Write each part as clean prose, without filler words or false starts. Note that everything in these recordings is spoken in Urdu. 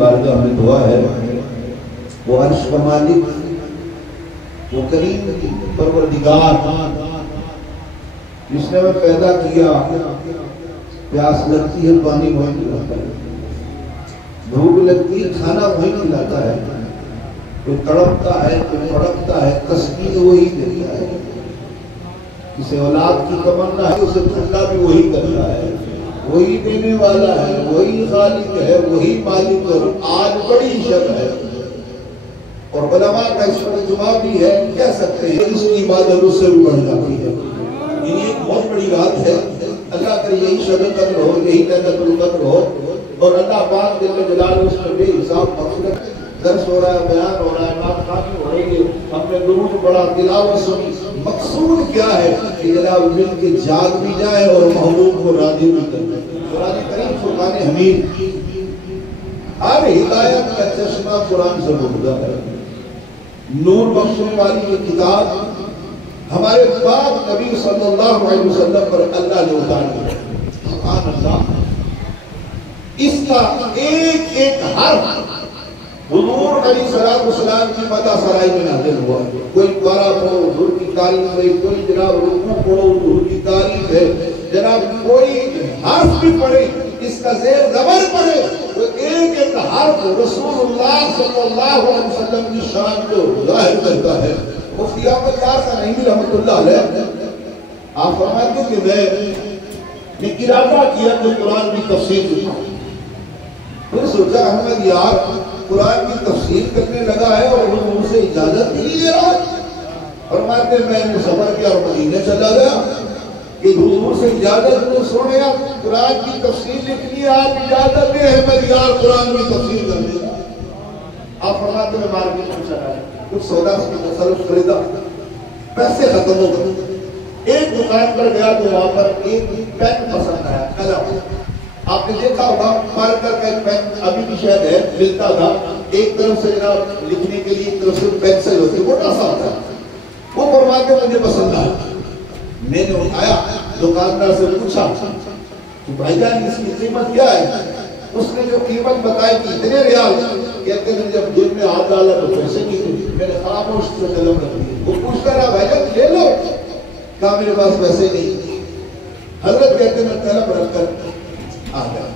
بارگاہ میں دعا ہے، وہ عرش کا مالک، وہ کریم پروردگار جس نے ہمیں پیدا کیا، پیاس لگتی ہے پانی وہی پلاتا ہے، بھوک لگتی ہے کھانا وہی کھلاتا ہے، کوئی تڑپتا ہے کوئی تڑپتا ہے، تسکین وہی دیتا ہے، کسی اولاد کی تمنا ہے اسے ٹھنڈا بھی وہی کرتا ہے، وہی دینے والا ہے، وہی خالق ہے، وہی مالک، اور آج بڑی شب ہے اور علماء کا اس پر جواب بھی ہے، کہہ سکتے ہیں اس کی عبادت اس سے بھی بڑھ جاتی ہے، یہ ایک بہت بڑی بات ہے۔ اللہ کرے یہی شب قدر ہو، یہی لیلۃ القدر ہو، اور اللہ پاک جل جلالہ اس میں بے حساب مغفرت۔ درس ہو رہا ہے، بیان ہو رہا ہے، نعت خوانی ہو رہی ہے، ہم نے درود پڑھا، تلاوت سنی، مقصود کیا ہے کہ جناب مل کے جاگ بھی جائے اور محبوب کو راضی بھی کرے۔ قرآن کریم فرقان حمید، ہر ہدایت کا چشمہ قرآن سے مبدا ہے، نور بخشنے والی یہ کتاب ہمارے پاک نبی صلی اللہ علیہ وسلم پر اللہ نے اتار دیا، سبحان اللہ۔ اس کا ایک ایک حرف حضور علیہ السلام کی مدح سرائی میں نازل ہوا، کوئی پارہ پڑھو حضور کی تعریف ہے، کوئی جناب رکوع پڑھو حضور کی تعریف ہے، جناب کوئی حرف بھی پڑھے، اس کا زیر زبر پڑھے، وہ ایک ایک حرف رسول اللہ صلی اللہ علیہ وسلم کی شان کو ظاہر کرتا ہے۔ مفتی احمد یار صاحب رحمۃ اللہ علیہ آپ فرماتے کہ میں نے ارادہ کیا کہ قرآن کی تفسیر کروں، پھر سوچا احمد یار قرآن کی تفسیر کرنے لگا ہے اور وہ مجھ سے اجازت نہیں لے رہا، فرماتے میں نے صبر کیا اور مدینے چلا گیا کہ حضور سے اجازت نہیں سنے، قرآن کی تفسیر لکھنی ہے، آپ اجازت دیں احمد یار قرآن کی تفسیر کرنے کا۔ آپ فرماتے میں مارکیٹ میں چلا گیا، کچھ سودا سے تصرف خریدا، پیسے ختم ہو گئے، ایک دکان پر گیا تو وہاں پر ایک پین پسند آیا، قلم، آپ نے دیکھا ہوگا مارکر کا ایک پین ابھی بھی شاید ہے ملتا تھا، ایک طرف سے جناب لکھنے کے لیے ایک طرف سے پینسل ہوتی ہے، موٹا سا ہوتا ہے، وہ فرماتے مجھے پسند آیا، میں نے اٹھایا، دکاندار سے پوچھا کہ بھائی جان اس کی قیمت کیا ہے؟ اس نے جو قیمت بتائی کہ اتنے ریال، کہتے ہیں جب جیب میں ہاتھ ڈالا تو پیسے نہیں تھے، میں نے خاموش سے قلم رکھ دی، وہ پوچھتا رہا بھائی جان لے لو، کہا میرے پاس پیسے نہیں، حضرت کہتے ہیں میں قلم رکھ کر آ گیا،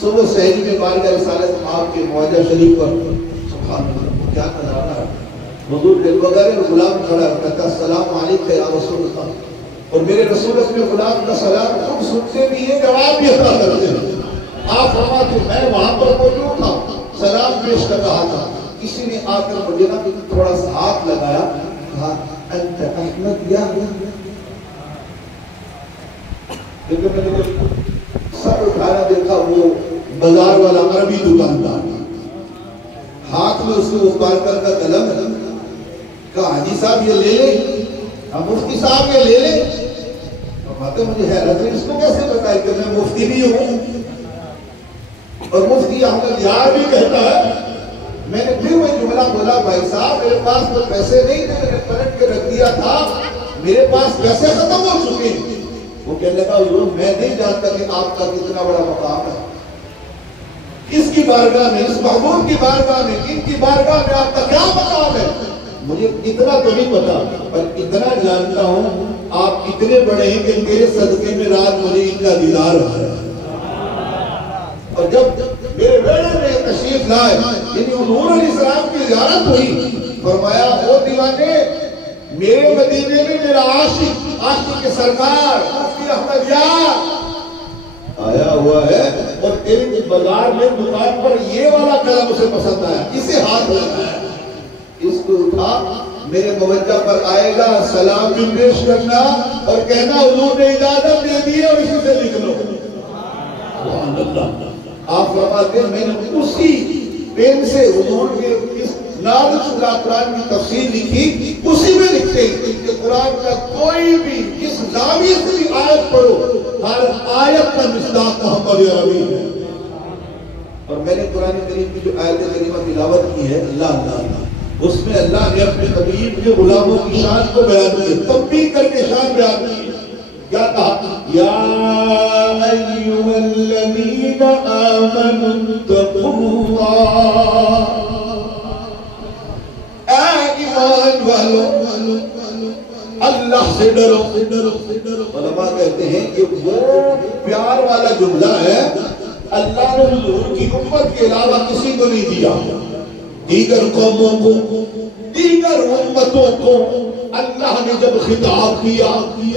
صبح سحری میں بارگاہ رسالت آپ کے معاہدہ شریف پر سبحان اللہ کیا نظارہ ہے، حضور دل وغیرہ غلام کھڑا کہتا السلام علیکم یا رسول اللہ، اور میرے رسول اپنے غلام کا سلام خود سنتے بھی ہیں جواب بھی عطا کرتے ہیں۔ آپ فرماتے میں وہاں پر موجود تھا، سلام پیش کر رہا تھا، کسی نے آ کر مجھے نا تھوڑا سا ہاتھ لگایا، کہا انت احمد یا لیکن میں نے سر اٹھایا دیکھا وہ بازار والا عربی دکاندار، ہاتھ میں اس کو بارکر کا قلم ہے، کہا حاجی صاحب یہ لے لیں، مفتی صاحب یہ لے لیں، فرماتے مجھے حیرت ہے اس کو کیسے بتائی کہ میں مفتی بھی ہوں اور مفتی احمد یار بھی کہتا ہے۔ میں نے پھر وہی جملہ بولا بھائی صاحب میرے پاس تو پیسے نہیں تھے، میں نے پلٹ کے رکھ دیا تھا، میرے پاس پیسے ختم ہو چکے۔ وہ کہنے لگا حضور میں نہیں جانتا کہ آپ کا کتنا بڑا مقام ہے، اس کی بارگاہ میں، اس محبوب کی بارگاہ میں، ان کی بارگاہ میں آپ کا کیا مقام ہے، مجھے اتنا تو نہیں پتا، پر اتنا جانتا ہوں آپ اتنے بڑے ہیں کہ میرے صدقے میں رات مجھے ان کا دیدار ہو رہا ہے۔ اور جب میرے بیڑے میں تشریف لائے یعنی حضور علیہ السلام کی زیارت ہوئی، فرمایا او دیوانے میرے مدینے میں میرا عاشق کے سرکار مفتی احمد یار آیا ہوا ہے، اور تیرے بازار میں دکان پر یہ والا قلم اسے پسند آیا، اسے ہاتھ لگایا، اس کو اٹھا میرے موجہ پر آئے گا، سلام بھی پیش کرنا اور کہنا حضور نے اجازت دے دی اور اسی سے لکھ لو۔ سبحان اللہ۔ آپ فرماتے ہیں میں نے اسی پین سے حضور کے اس نازل شدہ قرآن کی تفسیر لکھی، اسی میں لکھتے ہیں کہ قرآن کا کوئی بھی جس زاویے سے بھی آیت پڑھو ہر آیت کا مصداق محمد عربی ہے۔ اور میں نے قرآن کریم کی جو آیت کریمہ تلاوت کی ہے اللہ اللہ، اس میں اللہ نے اپنے حبیب کے غلاموں کی شان کو بیان کیا، تنبیہ کر کے شان بیان کی، کیا کہا یا أيها الذين آمنوا اتقوا الله اے ایمان والو اللہ سے ڈرو علماء کہتے ہیں کہ وہ پیار والا جملہ ہے اللہ نے حضور کی امت کے علاوہ کسی کو نہیں دیا دیگر قوموں کو دیگر امتوں کو اللہ نے جب خطاب کیا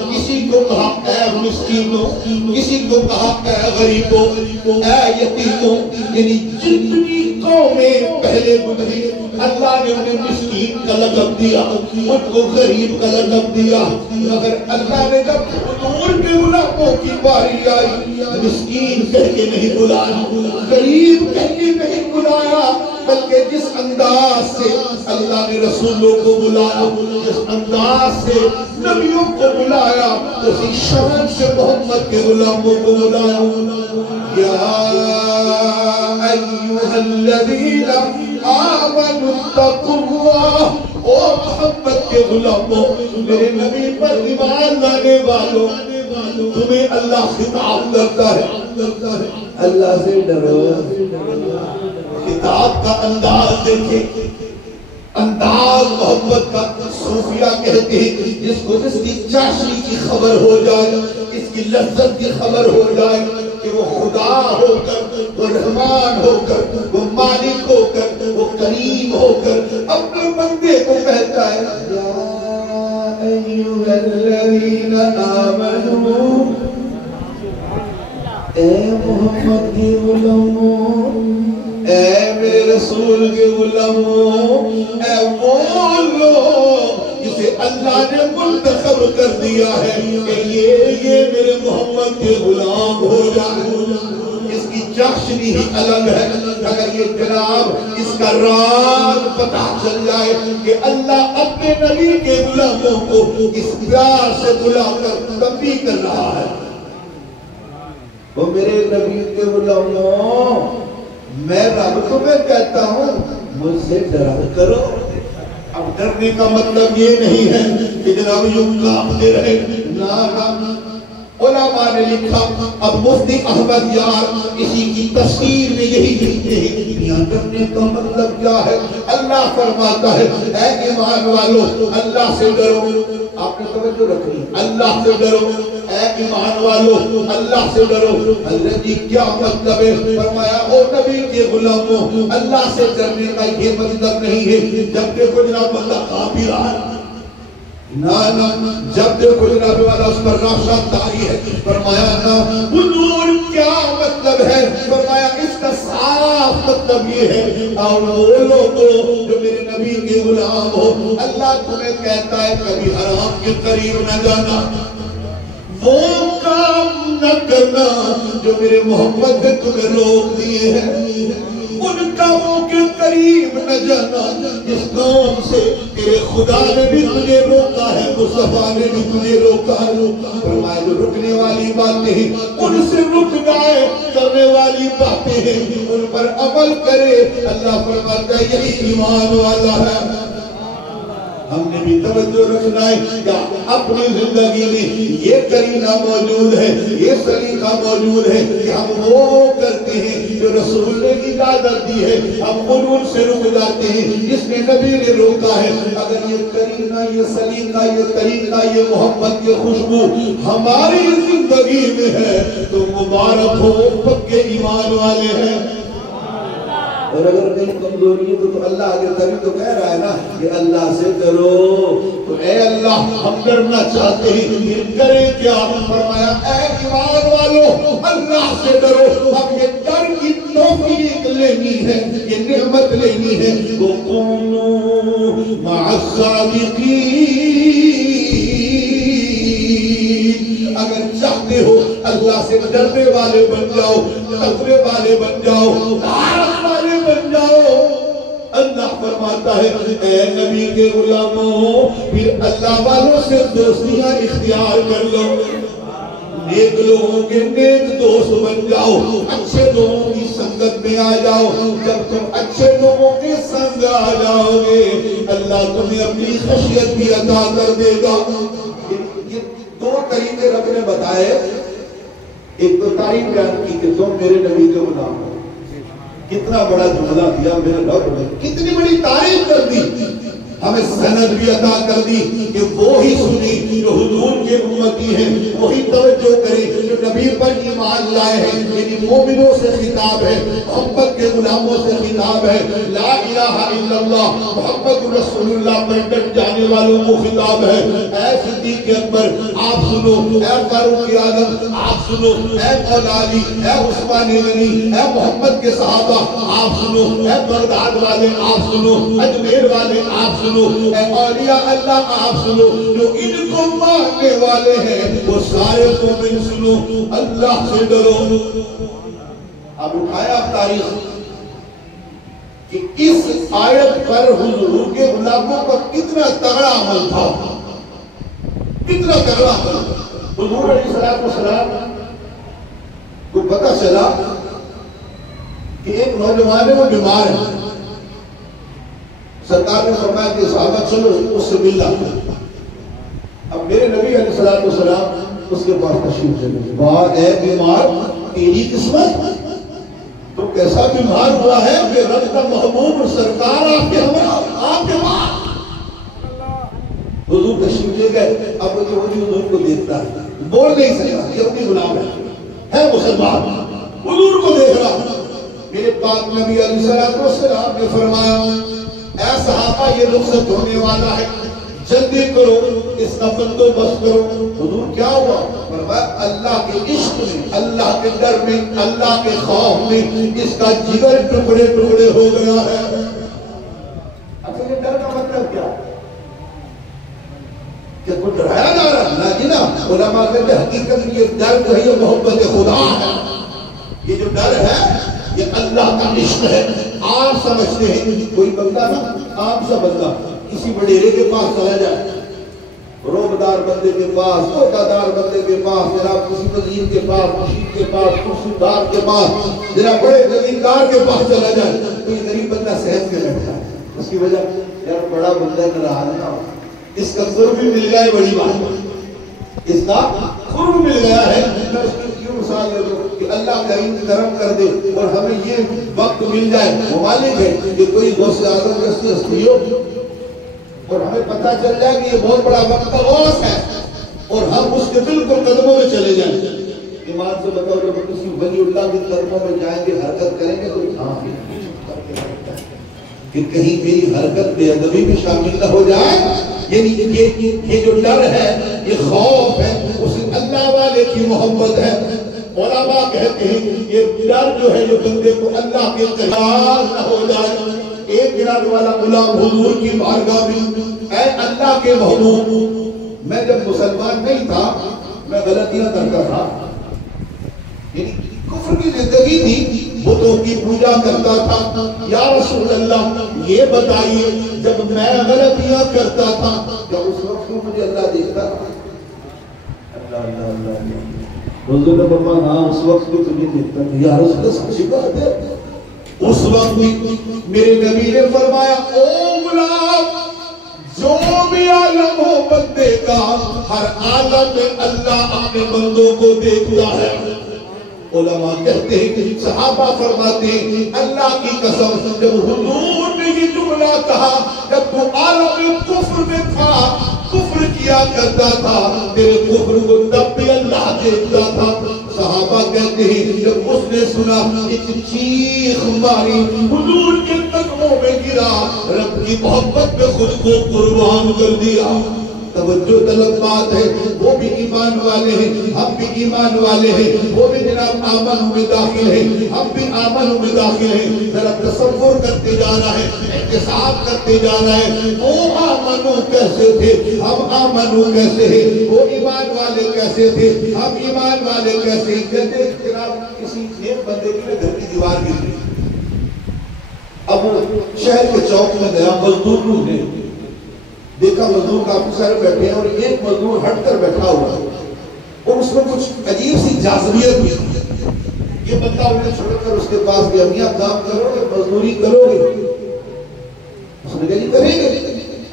کسی کو کہا اے مسکینوں کسی کو کہا اے غریبوں اے یتیموں یعنی جتنی قومیں پہلے گزری اللہ نے انہیں مسکین کا لقب دیا ان کو غریب کا لقب دیا مگر اللہ نے جب حضور کے علماء کی باری آئی مسکین کہہ کے نہیں بلایا غریب کہہ کے نہیں بلایا بلکہ جس انداز سے اللہ نے رسولوں کو بلایا جس انداز سے نبیوں کو بلایا اسی شان سے محمد کے غلاموں کو بلایا یا ایوہ الذین آمنوا اتقوا اللہ او محمد کے غلاموں میرے نبی پر ایمان لانے والوں تمہیں اللہ خطاب کرتا ہے اللہ سے ڈرو خطاب کا انداز دیکھیں انداز محبت کا صوفیہ کہتے ہیں جس کو جس کی چاشنی کی خبر ہو جائے اس کی لذت کی خبر ہو جائے کہ وہ خدا ہو کر وہ رحمان ہو کر وہ مالک ہو کر وہ کریم ہو کر اپنے بندے کو کہتا ہے یا ایھا الذین آمنوا اے محمد کے غلاموں اے میرے رسول کے غلاموں اے وہ لوگ جسے اللہ نے منتخب کر دیا ہے کہ یہ میرے محمد کے غلام ہو جائے اس کی چاشنی ہی الگ ہے اگر یہ جناب اس کا راز پتہ چل جائے کہ اللہ اپنے نبی کے غلاموں کو اس پیار سے بلا کر تنبیہ کر رہا ہے وہ میرے نبی کے غلاموں میں رب تمہیں کہتا ہوں مجھ سے ڈرا کرو اب ڈرنے کا مطلب یہ نہیں ہے کہ جناب یوں کانپتے رہے نہ علماء نے لکھا اب مفتی احمد یار اسی کی تفسیر میں یہی لکھتے ہیں یہاں ڈرنے کا مطلب کیا ہے اللہ فرماتا ہے اے ایمان والو اللہ سے ڈرو آپ نے توجہ رکھنی اللہ سے ڈرو اے ایمان والو اللہ سے ڈرو اللہ جی کیا مطلب ہے فرمایا او نبی کے غلاموں اللہ سے ڈرنے کا یہ مطلب نہیں ہے جب دیکھو جناب بندہ کہاں بھی رہا ہے نا جب دیکھو جناب والا اس پر راشا داری ہے فرمایا نا حضور کیا مطلب ہے فرمایا اس کا صاف مطلب یہ ہے اور وہ لوگ جو میرے نبی کے غلام ہو اللہ تمہیں کہتا ہے کبھی حرام کے قریب نہ جانا وہ کام نہ کرنا جو میرے محمد نے تمہیں روک دیے ہیں ان کاموں کے قریب نہ جانا جس کام سے تیرے خدا نے بھی تجھے روکا ہے مصطفیٰ نے بھی تجھے روکا ہے فرمایا جو رکنے والی باتیں ہیں ان سے رک جائے کرنے والی باتیں ہیں ان پر عمل کرے اللہ فرماتا ہے یہی ایمان والا ہے ہم نے بھی توجہ رکھنا ہے کہ اپنی زندگی میں یہ کرینہ موجود ہے یہ سلیقہ موجود ہے کہ ہم وہ کرتے ہیں جو رسول نے اجازت دی ہے ہم قانون سے رک جاتے ہیں جس نے نبی نے روکا ہے اگر یہ کرینہ یہ سلیقہ یہ طریقہ یہ محبت یہ خوشبو ہماری زندگی میں ہے تو مبارک ہو پکے ایمان والے ہیں اور اگر کہیں کمزوری ہے تو اللہ آگے تبھی تو کہہ رہا ہے نا کہ اللہ سے ڈرو تو اے اللہ ہم ڈرنا چاہتے ہیں پھر کریں کیا فرمایا اے ایمان والو اللہ سے ڈرو اب یہ ڈر کی توفیق لینی ہے یہ نعمت لینی ہے وَقُونُوا مَعَ الصَّادِقِينَ اگر چاہتے ہو اللہ سے ڈرنے والے بن جاؤ تقوی والے بن جاؤ طاعت والے بن جاؤ اللہ فرماتا ہے اے نبی کے غلاموں پھر اللہ والوں سے دوستیاں اختیار کر لو نیک لوگوں کے نیک دوست بن جاؤ اچھے لوگوں کی سنگت میں آ جاؤ جب تم اچھے لوگوں کے سنگ آ جاؤ گے اللہ تمہیں اپنی خشیت بھی عطا کر دے گا دو طریقے رب نے بتائے ایک تو تعریف بیان کی کہ تم میرے نبی کے غلام ہو، کتنا بڑا جملہ دیا میرے رب نے، کتنی بڑی تعریف کر دی، ہمیں سند بھی عطا کر دی کہ وہی سنی جو حضور کے امتی ہیں، وہی توجہ کریں جو نبی پر ایمان لائے ہیں۔ یعنی مومنوں سے خطاب ہے، محمد کے غلاموں سے خطاب ہے، لا الہ الا اللہ محمد رسول اللہ پر ڈٹ جانے والوں کو خطاب ہے۔ اے صدیق اکبر آپ سنو، اے فاروق اعظم آپ سنو، اے مولا علی، اے عثمان غنی، اے محمد کے صحابہ آپ سنو، اے بغداد والے آپ سنو، اجمیر والے آپ سنو، اے اولیاء اللہ آپ سنو، جو ان کو ماننے والے ہیں وہ سارے مومن سنو، اللہ سے ڈرو۔ اب اٹھایا تاریخ کہ اس آیت پر حضور کے غلاموں کا کتنا تگڑا عمل تھا، کتنا تگڑا عمل۔ حضور علیہ السلام کو پتہ چلا کہ ایک نوجوان ہے وہ بیمار ہے، سرکار نے فرمایا کہ صحابہ چلو اس سے مل لاتے۔ اب میرے نبی علیہ السلام اس کے پاس تشریف لے گئے، واہ اے بیمار تیری قسمت، تو کیسا بیمار ہوا ہے کہ رب کا محبوب سرکار آپ کے ہمراہ آپ کے پاس۔ حضور تشریف لے گئے، اب وہ حضور کو دیکھتا ہے، بول نہیں سکتا، یہ اپنی غلام ہے مسلمان، حضور کو دیکھ رہا۔ میرے پاک نبی علیہ السلام نے فرمایا اے صحابہ یہ رخصت ہونے والا ہے، جلدی کرو اس کا بندوبست کرو۔ حضور کیا ہوا؟ فرمایا اللہ کے عشق میں، اللہ کے ڈر میں، اللہ کے خوف میں اس کا جگر ٹکڑے ٹکڑے ہو گیا ہے۔ اچھا یہ ڈر کا مطلب کیا ہے؟ کہ کوئی ڈرایا جا رہا ہے؟ نہ جی نا، علماء کہتے ہیں حقیقت میں یہ ڈر جو ہے یہ محبت خدا ہے، یہ جو ڈر ہے یہ اللہ کا عشق ہے۔ آپ سمجھتے ہیں کوئی بندہ نا عام سا بندہ کسی وڈیرے کے پاس چلا جائے، روبدار بندے کے پاس، عہدیدار بندے کے پاس، جناب کسی وزیر کے پاس، مشیر کے پاس، کرسیدار کے پاس، جناب بڑے زمیندار کے پاس چلا جائے تو یہ غریب بندہ صحت کے بیٹھا ہے۔ اس کی وجہ یار بڑا بندہ ناراض نہ ہو، اس کا قرب بھی مل گیا ہے، بڑی بات ہے، اس کا قرب مل گیا ہے۔ میں اس کی کیوں مثال دے دوں کہ اللہ کریم کرم کر دے اور ہمیں یہ وقت مل جائے، وہ مالک ہے کہ کوئی غوث اعظم جیسی ہستی ہو اور ہمیں پتہ چل جائے کہ یہ بہت بڑا وقت غوث ہے اور ہم اس کے بالکل قدموں میں چلے جائیں۔ ایمان سے بتاؤ جب کسی ولی اللہ کے قدموں میں جائیں گے، حرکت کریں گے تو کہ کہیں میری حرکت بے ادبی میں شامل نہ ہو جائے۔ یعنی یہ جو ڈر ہے، یہ خوف ہے، اس اللہ والے کی محبت ہے۔ علماء کہتے ہیں یہ ڈر جو ہے جو بندے کو اللہ کے قریب نہ ہو جائے۔ ایک گران والا غلام حضور کی بارگاہ میں، اے اللہ کے محبوب، میں جب مسلمان نہیں تھا میں غلطیاں کرتا تھا، یعنی کفر کی زندگی تھی، بتوں کی پوجا کرتا تھا۔ یا رسول اللہ یہ بتائیے جب میں غلطیاں کرتا تھا کیا اس وقت کو مجھے اللہ دیکھتا تھا؟ اللہ اللہ اللہ، حضور نے فرمایا ہاں اس وقت بھی تمہیں دیکھتا تھا۔ یا رسول اللہ سچی بات ہے، اس وقت بھی میرے نبی نے فرمایا او غلام جو بھی عالم ہو بندے کا، ہر عالم میں اللہ اپنے بندوں کو دیکھتا ہے۔ علماء کہتے ہیں کہ صحابہ فرماتے ہیں اللہ کی قسم جب حضور نے یہ جملہ کہا، جب تو عالم کفر میں تھا، کفر کیا کرتا تھا، تیرے کفر کو تب بھی اللہ دیکھتا تھا۔ صحابہ کہتے ہیں جب اس نے سنا ایک چیخ ماری، حضور کے قدموں میں گرا، رب کی محبت میں خود کو قربان کر دیا۔ توجہ طلب بات ہے، وہ بھی ایمان والے ہیں، ہم بھی ایمان والے ہیں، وہ بھی جناب آمن میں داخل ہیں، ہم بھی آمن میں داخل ہیں۔ ذرا تصور کرتے جانا ہے، احتساب کرتے جانا ہے، وہ آمنو کیسے تھے، ہم آمنو کیسے ہیں، وہ ایمان والے کیسے تھے، ہم ایمان والے کیسے ہیں۔ کہتے ہیں جناب کسی ایک بندے کے گھر کی دیوار گری، اب وہ شہر کے چوک میں گیا، مزدور لوگ نے دیکھا مزدور کافی سارے بیٹھے ہیں اور ایک مزدور ہٹ کر بیٹھا ہوا ہے اور اس میں کچھ عجیب سی جاذبیت بھی۔ یہ بندہ انہیں چھوڑ کر اس کے پاس گیا، میاں کام کرو گے، مزدوری کرو گے؟ اس نے کہا جی کریں گے۔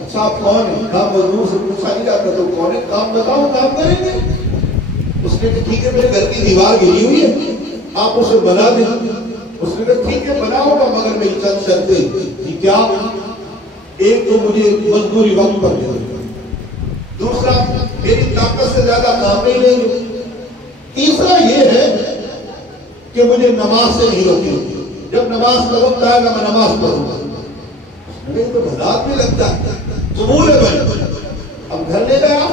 اچھا آپ کون ہیں؟ کام مزدور سے پوچھا نہیں جاتا تو کون ہے، کام بتاؤ کام کریں گے؟ اس نے کہا ٹھیک ہے میرے گھر کی دیوار گری ہوئی ہے آپ اسے بنا دیں. اس نے کہا ٹھیک ہے بناؤ گا مگر میری چند شرطیں. کیا؟ ایک تو مجھے مزدوری وقت پر دے دو, دوسرا میری طاقت سے زیادہ کام نہیں لیں گے, تیسرا یہ ہے کہ مجھے نماز سے نہیں روکیں گے, جب نماز کا وقت آئے گا میں نماز پڑھوں گا. تو بھدات بھی لگتا ہے قبول ہے بھائی. اب گھر لے گیا.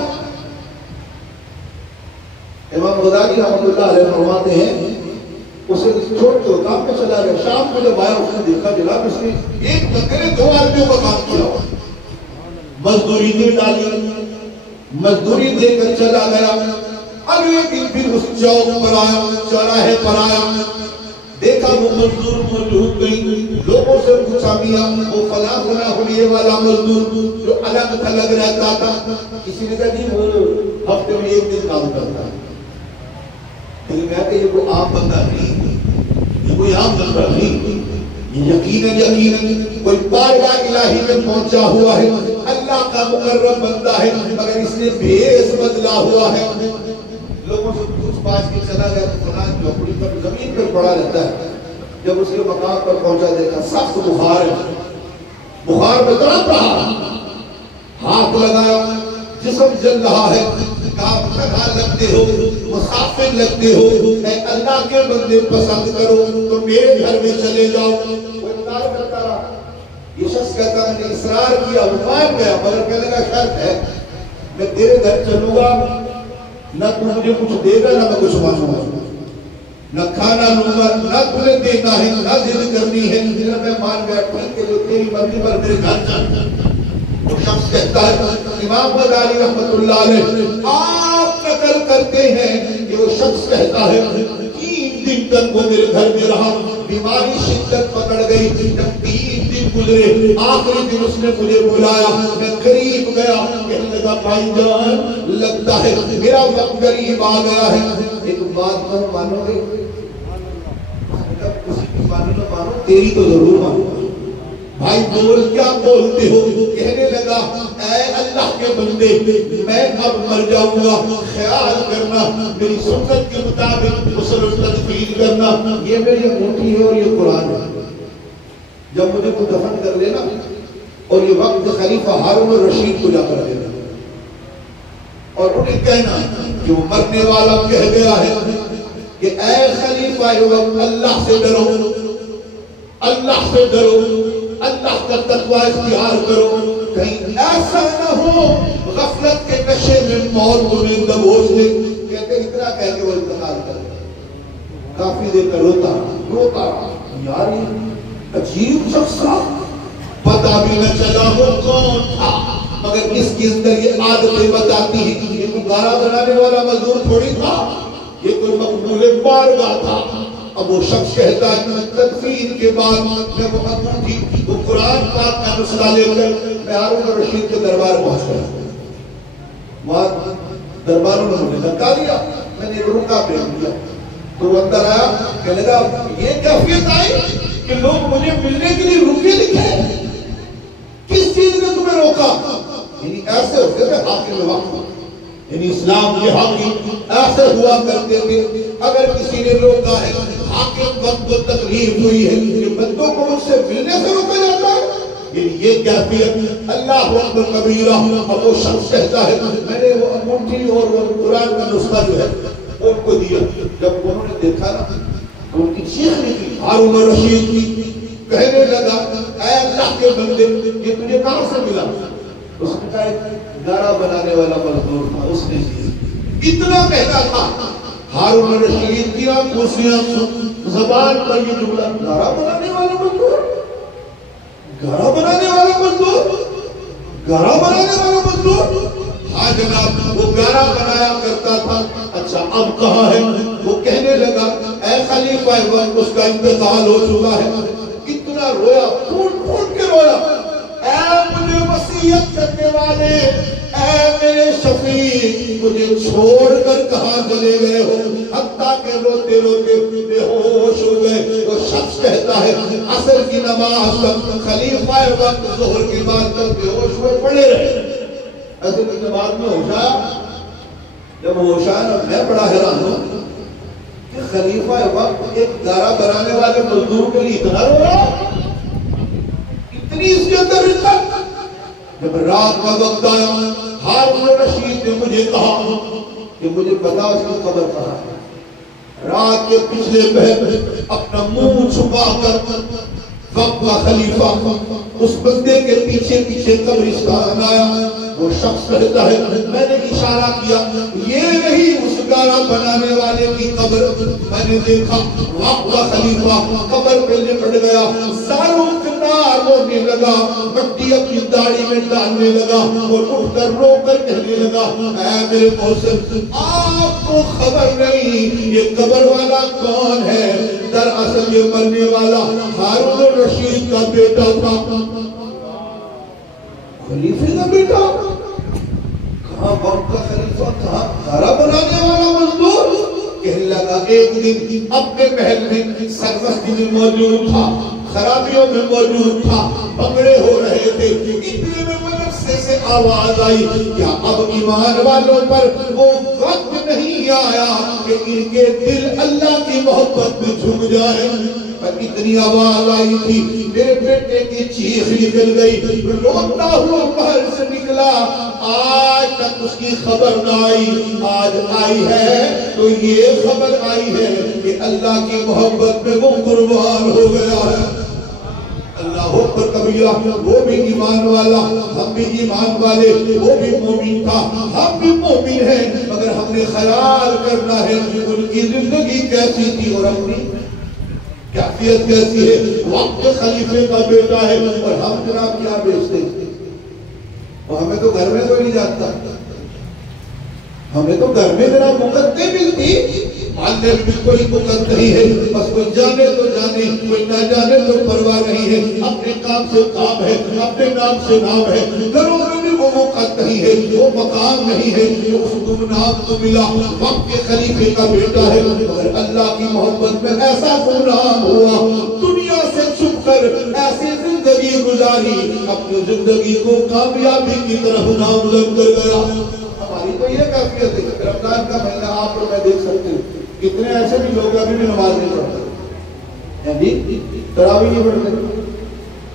امام غزالی رحمۃ اللہ علیہ فرماتے ہیں اسے چھوڑ کے کام پہ چلا گیا. شام کو جب آیا اس نے دیکھا جناب اس نے ایک بکرے 2 آدمیوں کا کام کیا ہوا, مزدوری دے ڈالی, مزدوری دے کر چلا گیا. اگلے دن پھر اس چوک پر آیا, چوراہے پر آیا, دیکھا وہ مزدور موجود نہیں. لوگوں سے پوچھا میاں وہ فلاں فلاں حلیے والا مزدور جو الگ تھلگ رہتا تھا. کسی نے کہا جی وہ ہفتے میں 1 دن کام کرتا ہے. لیکن میں کہ یہ کوئی عام بندہ نہیں, یہ کوئی عام بندہ نہیں, یہ یقیناً کوئی بارگاہ الہی میں پہنچا ہوا ہے, اللہ کا مقرب بندہ ہے, مگر اس نے بھیس بدلا ہوا ہے. لوگوں سے پوچھ پاچھ کے چلا گیا تو فلاں جھوپڑی پر زمین پر پڑا رہتا ہے. جب اس کے مقام پر پہنچا دیکھا سخت بخار ہے, بخار میں تڑپ رہا, ہاتھ لگایا جسم جل رہا ہے. کہاں لگتے ہو, مسافر لگتے ہو, اے اللہ کے بندے پسند کرو تو میرے گھر میں چلے جاؤ. وہ انکار کرتا رہا. یہ شخص کہتا میں نے اصرار کیا, وہ مان گیا, مگر کہنے کا شرط ہے میں تیرے گھر چلوں گا, نہ تو مجھے کچھ دے گا نہ میں کچھ مانوں گا, نہ کھانا لوں گا, نہ تجھے دینا ہے نہ ضد کرنی ہے. میں مان گیا ٹھیک ہے جو تیری مرضی پر میرے گھر چل. وہ شخص کہتا ہے امام غزالی رحمۃ اللہ علیہ آپ نقل کرتے ہیں کہ وہ شخص کہتا ہے 3 دن تک وہ میرے گھر میں رہا, بیماری شدت پکڑ گئی. جب 3 دن گزرے آخری دن اس نے مجھے بلایا, میں قریب گیا, کہنے لگا بھائی جان لگتا ہے میرا وقت قریب آ گیا ہے. ایک بات تو مانو گے, کسی کی مانو نہ مانو تیری تو ضرور مانو. بھائی بول کیا بولتے ہو؟ کہنے لگا اے اللہ کے بندے میں اب مر جاؤں گا, خیال کرنا میری سنت کے مطابق غسل تدفین کرنا. یہ میری انگوٹھی ہے اور یہ قرآن ہے. جب مجھے تو دفن کر لینا اور یہ وقت خلیفہ ہارون الرشید کو جا کر دینا اور انہیں کہنا کہ وہ مرنے والا کہہ گیا ہے کہ اے خلیفہ اللہ سے ڈرو, اللہ سے ڈرو, اللہ کا تقوی اختیار کرو, کہیں ایسا نہ ہو غفلت کے نشے میں موت تمہیں دبوچ لے. کہتے اتنا کہہ کے وہ انتقال کر گیا. کافی دیر کا روتا رہا, یار یہ عجیب شخص تھا, پتہ بھی نہ چلا وہ کون تھا, مگر اس کے اندر یہ عادتیں بتاتی ہیں کہ یہ کوئی گارا بنانے والا مزدور تھوڑی تھا, یہ کوئی مقبول بارگاہ تھا. اب وہ شخص کہتا ہے تدفین کے بعد میں وہ انگوٹھی وہ قرآن پاک کا نسخہ لے کر میں ہارون الرشید کے دربار پہنچ گیا. وہاں درباروں نے مجھے دھکا دیا, میں نے رکا پھینک دیا تو وہ اندر آیا, کہنے لگا یہ کیفیت آئی کہ لوگ مجھے ملنے کے لیے رکے لکھے, کس چیز نے تمہیں روکا؟ یعنی ایسے ہوتے تھے حاکم وقت, یعنی اسلام کے حاکم ایسے ہوا کرتے تھے. اگر کسی نے روکا ہے حاکم وقت کو تکلیف ہوئی ہے کہ بندوں کو مجھ سے ملنے سے روکا جاتا ہے, یعنی یہ کیفیت اللہ اکبر کبیرہ. اب وہ شخص کہتا ہے میں نے وہ انگوٹھی اور وہ قرآن کا نسخہ جو ہے وہ ان کو دیا. جب انہوں نے دیکھا نا تو ان کی چیخ نکلی ہارون الرشید کی, کہنے لگا اے اللہ کے بندے یہ تجھے کہاں سے ملا؟ اس نے کہا ایک گارا بنانے والا مزدور تھا, اس نے اتنا کہتا تھا. ہارون الرشید کی آنکھوں زبان پر یہ جملہ, گارا بنانے والا مزدور, گارا بنانے والا مزدور, گارا بنانے والا مزدور. ہاں جناب وہ گارا بنایا کرتا تھا. اچھا اب کہاں ہے؟ وہ کہنے لگا اے خلیفہ وقت اس کا انتقال ہو چکا ہے. اتنا رویا, پھوٹ پھوٹ کے رویا, اے مجھے وصیت کرنے والے, اے میرے شفیع مجھے چھوڑ کر کہاں چلے گئے ہو؟ حتیٰ کہ روتے روتے بے ہوش ہو گئے. وہ شخص کہتا ہے عصر کی نماز تک خلیفہ وقت ظہر کی بات تک بے ہوش ہوئے پڑے رہے. عصر کی نماز میں ہو جایا, جب ہوش آیا میں بڑا حیران ہوں کہ خلیفہ وقت ایک دارا بنانے والے مزدور کے لیے اتنا رو رہا، اتنی اس کے اندر رزق۔ جب رات کا وقت آیا ہارون رشید نے مجھے کہا کہ مجھے پتا اس کی قبر کہاں ہے۔ رات کے پچھلے پہر اپنا منہ چھپا کر وقت کا خلیفہ اس بندے کے پیچھے پیچھے قبرستان آیا۔ وہ شخص کہتا ہے میں نے اشارہ کیا یہ نہیں اس گارا بنانے والے کی قبر۔ میں نے دیکھا وقت کا خلیفہ قبر پہ لپٹ گیا، ساروں کنار رونے لگا، مٹی اپنی داڑھی میں ڈالنے لگا اور اٹھ کر رو کر کہنے لگا اے میرے محسن آپ کو خبر نہیں یہ قبر والا کون ہے؟ دراصل یہ مرنے والا ہارون رشید کا بیٹا تھا۔ خلیفے کا بیٹا کہاں؟ وقت کا خلیفہ کہاں؟ گھرا بنانے والا مزدور کہنے لگا ایک دن اپنے محل میں سرمستی میں موجود تھا، خرابیوں میں موجود تھا، بگڑے ہو رہے تھے، اتنے میں مدرسے سے آواز آئی کیا اب ایمان والوں پر وہ وقت نہیں آیا کہ ان کے دل اللہ کی محبت میں جھک جائے؟ پر اتنی آواز آئی تھی میرے بیٹے کی چیخ نکل گئی، روتا ہوا باہر سے نکلا، آج تک اس کی خبر نہ آئی، آج آئی ہے تو یہ خبر آئی ہے کہ اللہ کی محبت میں وہ قربان ہو گیا ہے۔ اللہ اکبر کبیرہ، وہ بھی ایمان والا، ہم بھی ایمان والے، وہ بھی مومن تھا، ہم بھی مومن ہیں، مگر ہم نے خیال کرنا ہے ان کی زندگی کیسی تھی اور اپنی کیفیت کیسی ہے۔ وقت خلیفے کا بیٹا ہے اور ہم جناب کیا بیچتے ہیں؟ اور ہمیں تو گھر میں تو نہیں جاتا، ہمیں تو گھر میں جناب مقدمے ملتی، ماننے بھی کوئی مقدم نہیں ہے، بس کوئی جانے تو جانے، کوئی نہ جانے تو پرواہ نہیں ہے، اپنے کام سے کام ہے، اپنے نام سے نام ہے، گھروں میں بھی وہ موقع نہیں ہے، وہ مقام نہیں ہے جو اس کو نام تو ملا۔ وقت کے خلیفے کا بیٹا ہے مگر اللہ کی محبت میں ایسا گناہ ہوا، دنیا سے چھپ کر ایسی زندگی گزاری، اپنی زندگی کو کامیابی کی طرف نامزد کر گیا۔ ہماری تو یہ کیفیت ہے، رمضان کا مہینہ آپ اور میں دیکھ سکتے ہیں کتنے ایسے بھی لوگ ابھی بھی نماز نہیں پڑھتے، یعنی تراویح نہیں پڑھتے،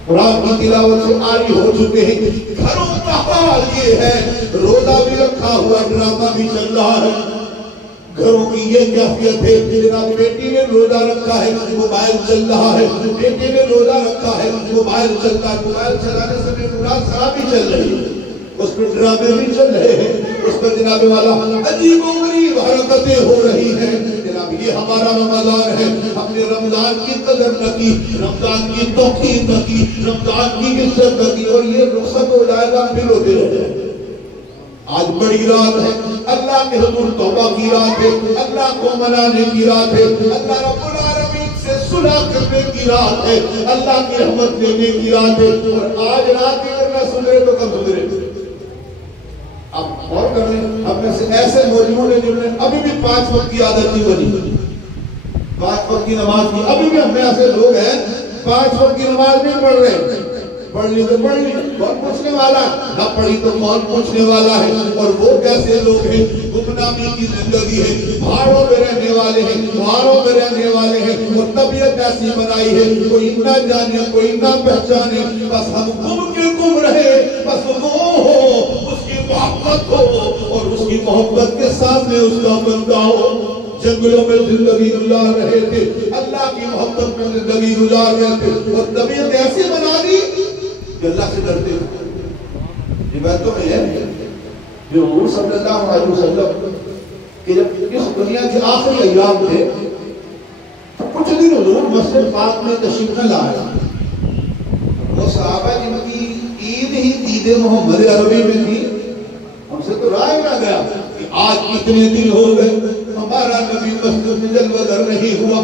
قرآن کی تلاوت سے عاری ہو چکے ہیں۔ گھروں کا حال یہ ہے، روزہ بھی رکھا ہوا، ڈرامہ بھی چل رہا ہے۔ گھروں کی یہ کیفیت ہے، جناب بیٹی نے روزہ رکھا ہے، موبائل چل رہا ہے، بیٹے نے روزہ رکھا ہے، موبائل چل رہا ہے، موبائل چلانے سے بھی قرآن خرابی چل رہی ہے، اس پر ڈرامے بھی چل رہے ہیں، اس پر جناب والا عجیب و غریب حرکتیں ہو رہی ہیں۔ جناب یہ ہمارا رمضان ہے، ہم نے رمضان کی قدر نہ کی، رمضان کی توقیر نہ کی، رمضان کی عزت نہ کی، اور یہ رخصت ہو جائے گا پھر ہوتے رہے۔ آج بڑی رات ہے، اللہ کے حضور توبہ کی رات ہے، اللہ کو منانے کی رات ہے، اللہ رب العالمین سے صلح کرنے کی رات ہے، اللہ کی رحمت لینے کی رات ہے، اور آج رات کی اگر نہ سدھرے تو کب سدھرے؟ اب اور کر لیں، ہم میں سے ایسے موجود ہیں جنہوں نے ابھی بھی 5 وقت کی عادت نہیں بنی، 5 وقت کی نماز کی، ابھی بھی ہم میں ایسے لوگ ہیں 5 وقت کی نماز نہیں پڑھ رہے، پڑھ لی تو پڑھ لی، کون پوچھنے والا ہے؟ نہ پڑھی تو کون پوچھنے والا ہے؟ اور وہ کیسے لوگ ہیں؟ گمنامی کی زندگی ہے، پہاڑوں میں رہنے والے ہیں، غاروں میں رہنے والے ہیں، اور طبیعت ایسی بنائی ہے کوئی نہ جانے کوئی نہ پہچانے، بس ہم گم کے گم رہے، بس وہ ہو اس کی محبت ہو اور اس کی محبت کے سامنے اس کا بندہ ہو۔ جنگلوں میں زندگی گزار رہے تھے، اللہ کی محبت میں زندگی گزار رہے تھے، اور طبیعت ایسی بنا دی کہ اللہ سے ڈرتے تھے۔ روایتوں میں ہے جو حضور صلی اللہ علیہ وسلم کہ جب اس دنیا کے آخری ایام تھے تو کچھ دن حضور مسجد پاک میں تشریف نہ لائے، وہ صحابہ جن کی عید ہی عید محمد عربی میں تھی، ہم سے تو رائے نہ گیا کہ آج کتنے دن ہو گئے ہمارا نبی مسجد میں جلوہ گر نہیں ہوا،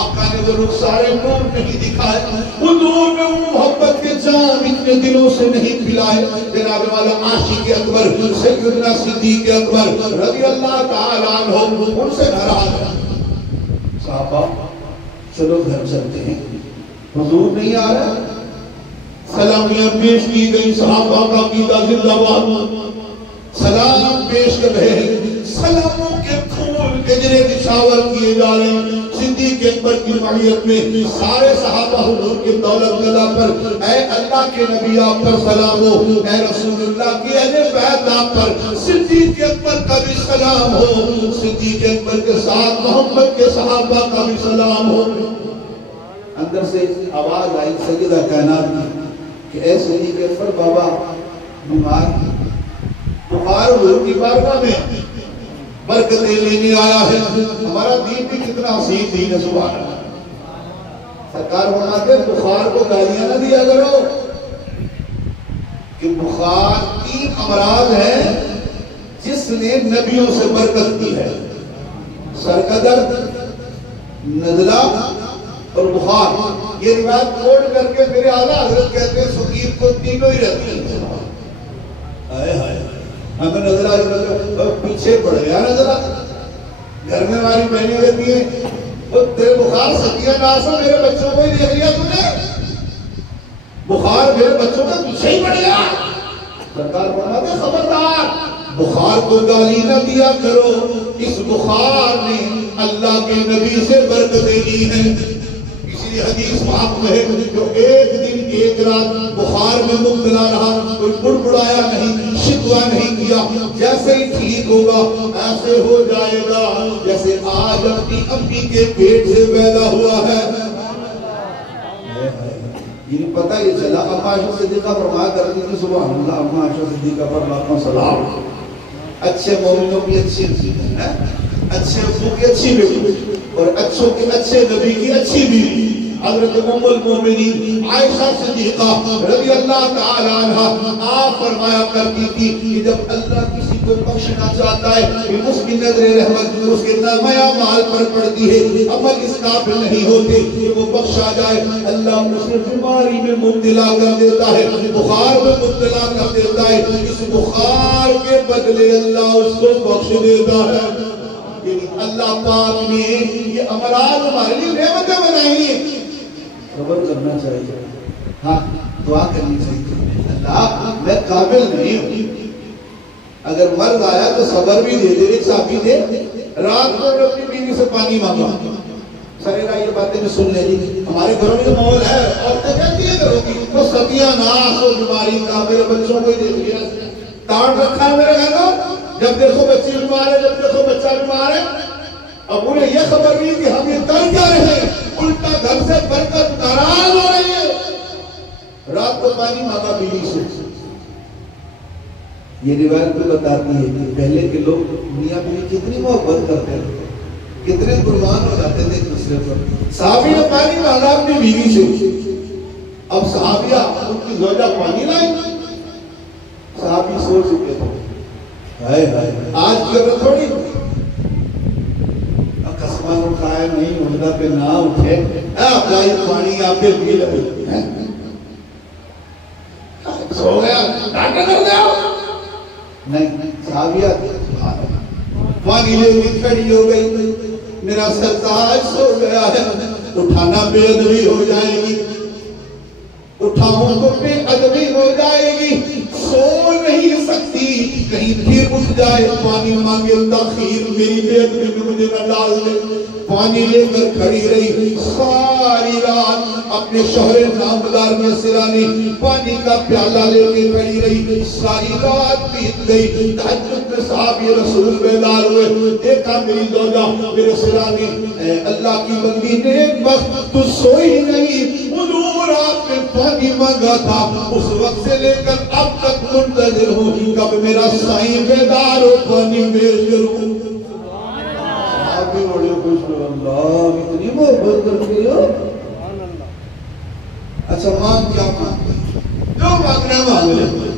آقا نے وہ رخسارے نور نہیں دکھائے، حضور میں وہ محبت کے جام اتنے دنوں سے نہیں پھیلائے۔ جناب والا عاشق اکبر سیدنا صدیق اکبر رضی اللہ تعالیٰ عنہ ان سے ناراض ہے، صحابہ چلو گھر چلتے ہیں، حضور نہیں آ رہا، سلامیاں پیش کی گئی، صحابہ کا عقیدہ زندہ باد، سلام پیش کر رہے ہیں، سلاموں کے پھول گجرے نشاور کیے جا رہے ہیں. صدیق اکبر کی معیت میں سارے صحابہ حضور کے دولت گدا پر اے اللہ کے نبی آپ پر سلام ہو, اے رسول اللہ کی اہل بیت آپ پر صدیق اکبر کا بھی سلام ہو, صدیق اکبر کے ساتھ محمد کے صحابہ کا بھی سلام ہو. اندر سے آواز آئی سیدہ کائنات کی کہ اے صدیق اکبر بابا بیمار بخار حضور کی بارگاہ میں برکتیں لینے آیا ہے. ہمارا دین بھی کتنا حسین دین ہے, سبحان اللہ. سرکار فرماتے بخار کو گالیاں نہ دیا کرو کہ بخار 3 امراض ہیں جس نے نبیوں سے برکت کی ہے, سر کا درد, نزلہ اور بخار. یہ روایت کوٹ کر کے میرے اعلیٰ حضرت کہتے ہیں فقیر کو تینوں ہی رہتی ہیں. ہائے ہائے ہمیں نظرہ پیچھے پڑ گیا, نظرہ گھر میں ہماری بہنیں رہتی ہیں تیرے بخار سکیہ ناسا میرے بچوں کو ہی دیکھ لیا تم نے, بخار میرے بچوں کا پیچھے ہی پڑ گیا. سرکار فرماتے خبردار بخار کو گالی نہ دیا کرو, اس بخار نے اللہ کے نبی سے برکتیں لی ہیں. اسی حدیث پاک میں ہے جو ایک دن ایک رات بخار میں مبتلا رہا, کوئی بڑبڑایا نہیں, شکوہ نہیں کیا, جیسے ہی ٹھیک ہوگا ایسے ہو جائے گا جیسے آج اپنی امی کے پیٹ سے پیدا ہوا ہے. یہ پتہ یہ چلا اما عائشہ صدیقہ فرمایا کرتی تھی سبحان اللہ, اما عائشہ صدیقہ پر لاکھوں سلام. اچھے مومنوں کی اچھی چیزیں ہیں, اچھے ابو کی اچھی بیٹی اور اچھوں کے اچھے نبی کی اچھی بیوی حضرت ام المومنین عائشہ صدیقہ رضی اللہ تعالی عنہ آپ فرمایا کرتی تھی کہ جب اللہ کسی کو بخشنا چاہتا ہے کہ اس کی نظر رحمت اس کے نرمہ اعمال پر پڑتی ہے, عمل اس قابل نہیں ہوتے کہ وہ بخشا جائے, اللہ اسے بیماری میں مبتلا کر دیتا ہے, بخار میں مبتلا کر دیتا ہے, اس بخار کے بدلے اللہ اس کو بخش دیتا ہے. اللہ پاک نے یہ امراض ہمارے لیے نعمتیں بنائی ہیں, صبر کرنا چاہیے, ہاں دعا کرنی چاہیے. اللہ میں قابل نہیں ہوں, اگر مرض آیا تو صبر بھی دے دے, صافی دے. رات کو اپنی بیوی سے پانی مانگا, سریرا یہ باتیں میں سن لے لی, ہمارے گھروں میں جو ماحول ہے عورتیں کہتی ہیں کرو گی تو ستیہ ناس ہو بیماری کا, میرے بچوں کو ہی دے دیا, تاڑ رکھا ہے میرے گھر کو, جب دیکھو بچی بیمار ہے, جب دیکھو بچہ بیمار ہے. اب انہیں یہ خبر نہیں کہ ہم یہ کر کیا رہے ہیں, الٹا گھر سے برکت ناراض ہو رہی ہے. رات کو پانی مانگا بیوی سے. یہ روایت کو بتاتی ہے کہ پہلے کے لوگ میاں بیوی کتنی محبت کرتے ہیں, کتنے قربان ہو جاتے تھے ایک دوسرے پر. صحابی نے پانی مانگا اپنی بیوی سے, اب صحابیہ ان کی زوجہ پانی لائیں, صحابی سو چکے تھے. آج کی عورت تھوڑی قسمان اٹھائے نہیں, اٹھنا پہ نہ اٹھے, اپلائی پانی آپ کے پی لگے, سو گیا ڈاکٹر کر دیا نہیں. صحابیہ پانی لے کے کھڑی ہو گئی, میرا سرتاج سو گیا ہے, اٹھانا بے ادبی ہو جائے گی, اٹھاؤں تو بے ادبی ہو جائے گی, سو نہیں سکتی, کہیں پھر اٹھ جائے پانی مانگے تاخیر میری بے ادبی میں مجھے نہ ڈال دے. پانی لے کر کھڑی رہی ساری رات, اپنے شوہر نامدار میں سرانے پانی کا پیالہ لے کے کھڑی رہی, ساری رات بیت گئی. تہجد میں صحابی رسول بیدار ہوئے, دیکھا میری زوجہ میرے سرانے, اے اللہ کی بندی نیک وقت تو سوئی نہیں, حضور آپ نے پانی مانگا تھا, اس وقت سے لے کر اب تک منتظر ہوں کب میرا سائیں بیدار ہو پانی پیش کروں. صحابی بڑے خوش ہو, اللہ اتنی محبت کرتی ہو. اچھا مانگ کیا مانگ, جو مانگنا مانگ لے.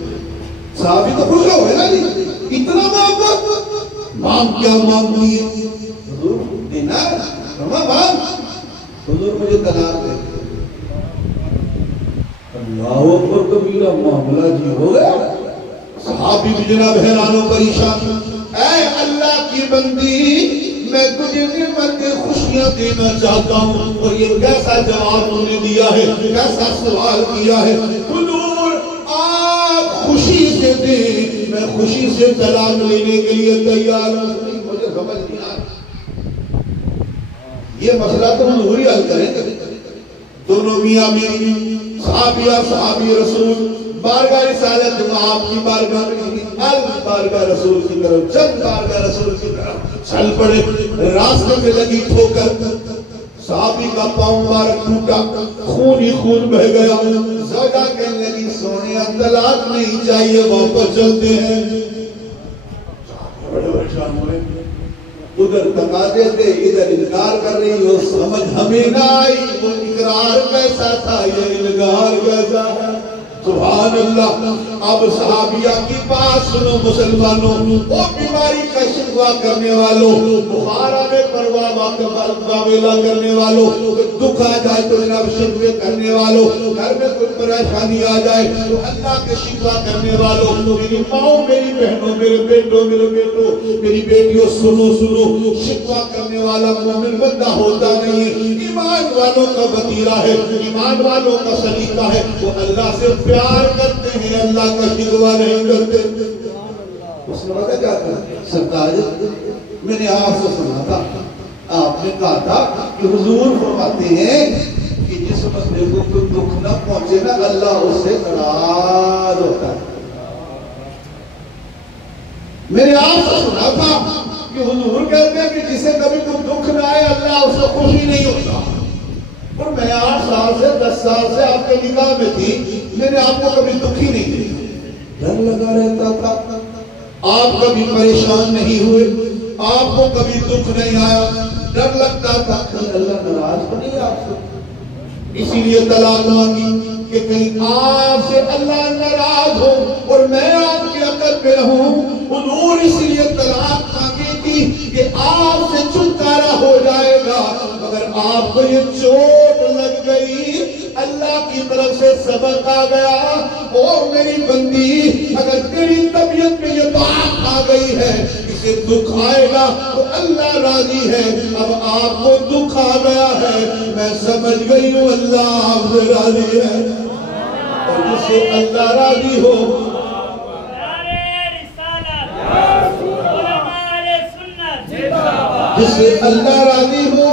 صحابی تو خوش ہو گئے نا جی, اتنا محبت, مانگ کیا مانگنی ہے حضور دینا, مانگ حضور مجھے طلاق دے. اللہ اکبر کبیرہ معاملہ جی ہو گیا. صحابی بھی جناب حیران و پریشان, اے اللہ کی بندی میں تجھے نعمت کے خوشیاں دینا چاہتا ہوں, اور یہ کیسا جواب انہوں نے دیا ہے, کیسا سوال کیا ہے. حضور آپ خوشی سے دیں, میں خوشی سے طلاق لینے کے لیے تیار ہوں. سمجھ نہیں آ رہا. یہ مسئلہ تو حضور ہی حل کریں گے. دونوں میاں بیوی صحابی رسول بارگاہ رسالت آپ کی بارگاہ میں بارگاہ رسول کی طرف چل بارگاہ رسول کی طرف چل پڑے. راستے میں لگی ٹھوکر, صحابی کا پاؤں مبارک ٹوٹا, خون ہی خون بہ گیا. زوجہ کہنے لگی سونے طلاق نہیں چاہیے, واپس چلتے ہیں. بڑے پریشان ہوئے, ادھر تقاضے تھے ادھر انکار کر رہی ہو, سمجھ ہمیں نہ آئی وہ اقرار کیسا تھا یہ انکار کیسا ہے. سبحان اللہ. اب صحابیہ کی بات سنو مسلمانوں, وہ بیماری کا شکوہ کرنے والوں, بخارا میں واویلا کرنے والوں, دکھ آ جائے تو جناب شکوے کرنے والوں, گھر میں کوئی پریشانی آ جائے تو اللہ کے شکوہ کرنے والوں, میری ماؤں میری بہنوں میرے بیٹوں میری بیٹیوں سنو, شکوہ کرنے والا مومن بندہ ہوتا نہیں ہے. ایمان والوں کا وطیرہ ہے, ایمان والوں کا سلیقہ ہے, وہ اللہ سے پیار کرتے ہیں, اللہ کا شکوہ نہیں کرتے. اس نے بتا کیا کہا سرکار, میں نے آپ سے سنا تھا, آپ نے کہا تھا کہ حضور فرماتے ہیں کہ جس بندے کو کوئی دکھ نہ پہنچے نا اللہ اس سے ناراض ہوتا ہے. میں نے آپ سے سنا تھا کہ حضور کہتے ہیں کہ جسے کبھی کوئی دکھ نہ آئے اللہ اس سے خوشی نہیں ہوتا. اور میں 8 سال سے 10 سال سے آپ کے نگاہ میں تھی, میں نے آپ کو کبھی دکھی نہیں دیکھا, ڈر لگا رہتا تھا. آپ کبھی پریشان نہیں ہوئے, آپ کو کبھی دکھ نہیں آیا, ڈر لگتا تھا کہ اللہ ناراض تو نہیں آپ سے, اسی لیے طلاق مانگی کہ کہیں آپ سے اللہ ناراض ہو اور میں آپ کے عقل پہ رہوں. حضور اسی لیے طلاق مانگی تھی کہ آپ سے چھٹکارا ہو جائے گا. اگر آپ کو یہ چوٹ لگ گئی, اللہ کی طرف سے سبق آ گیا, اور میری بندی اگر تیری طبیعت میں یہ بات آ گئی ہے اسے دکھ آئے گا تو اللہ راضی ہے. اب آپ کو دکھ آ گیا ہے, میں سمجھ گئی ہوں اللہ آپ سے راضی ہے, اور جس سے اللہ راضی ہو جس سے اللہ راضی ہو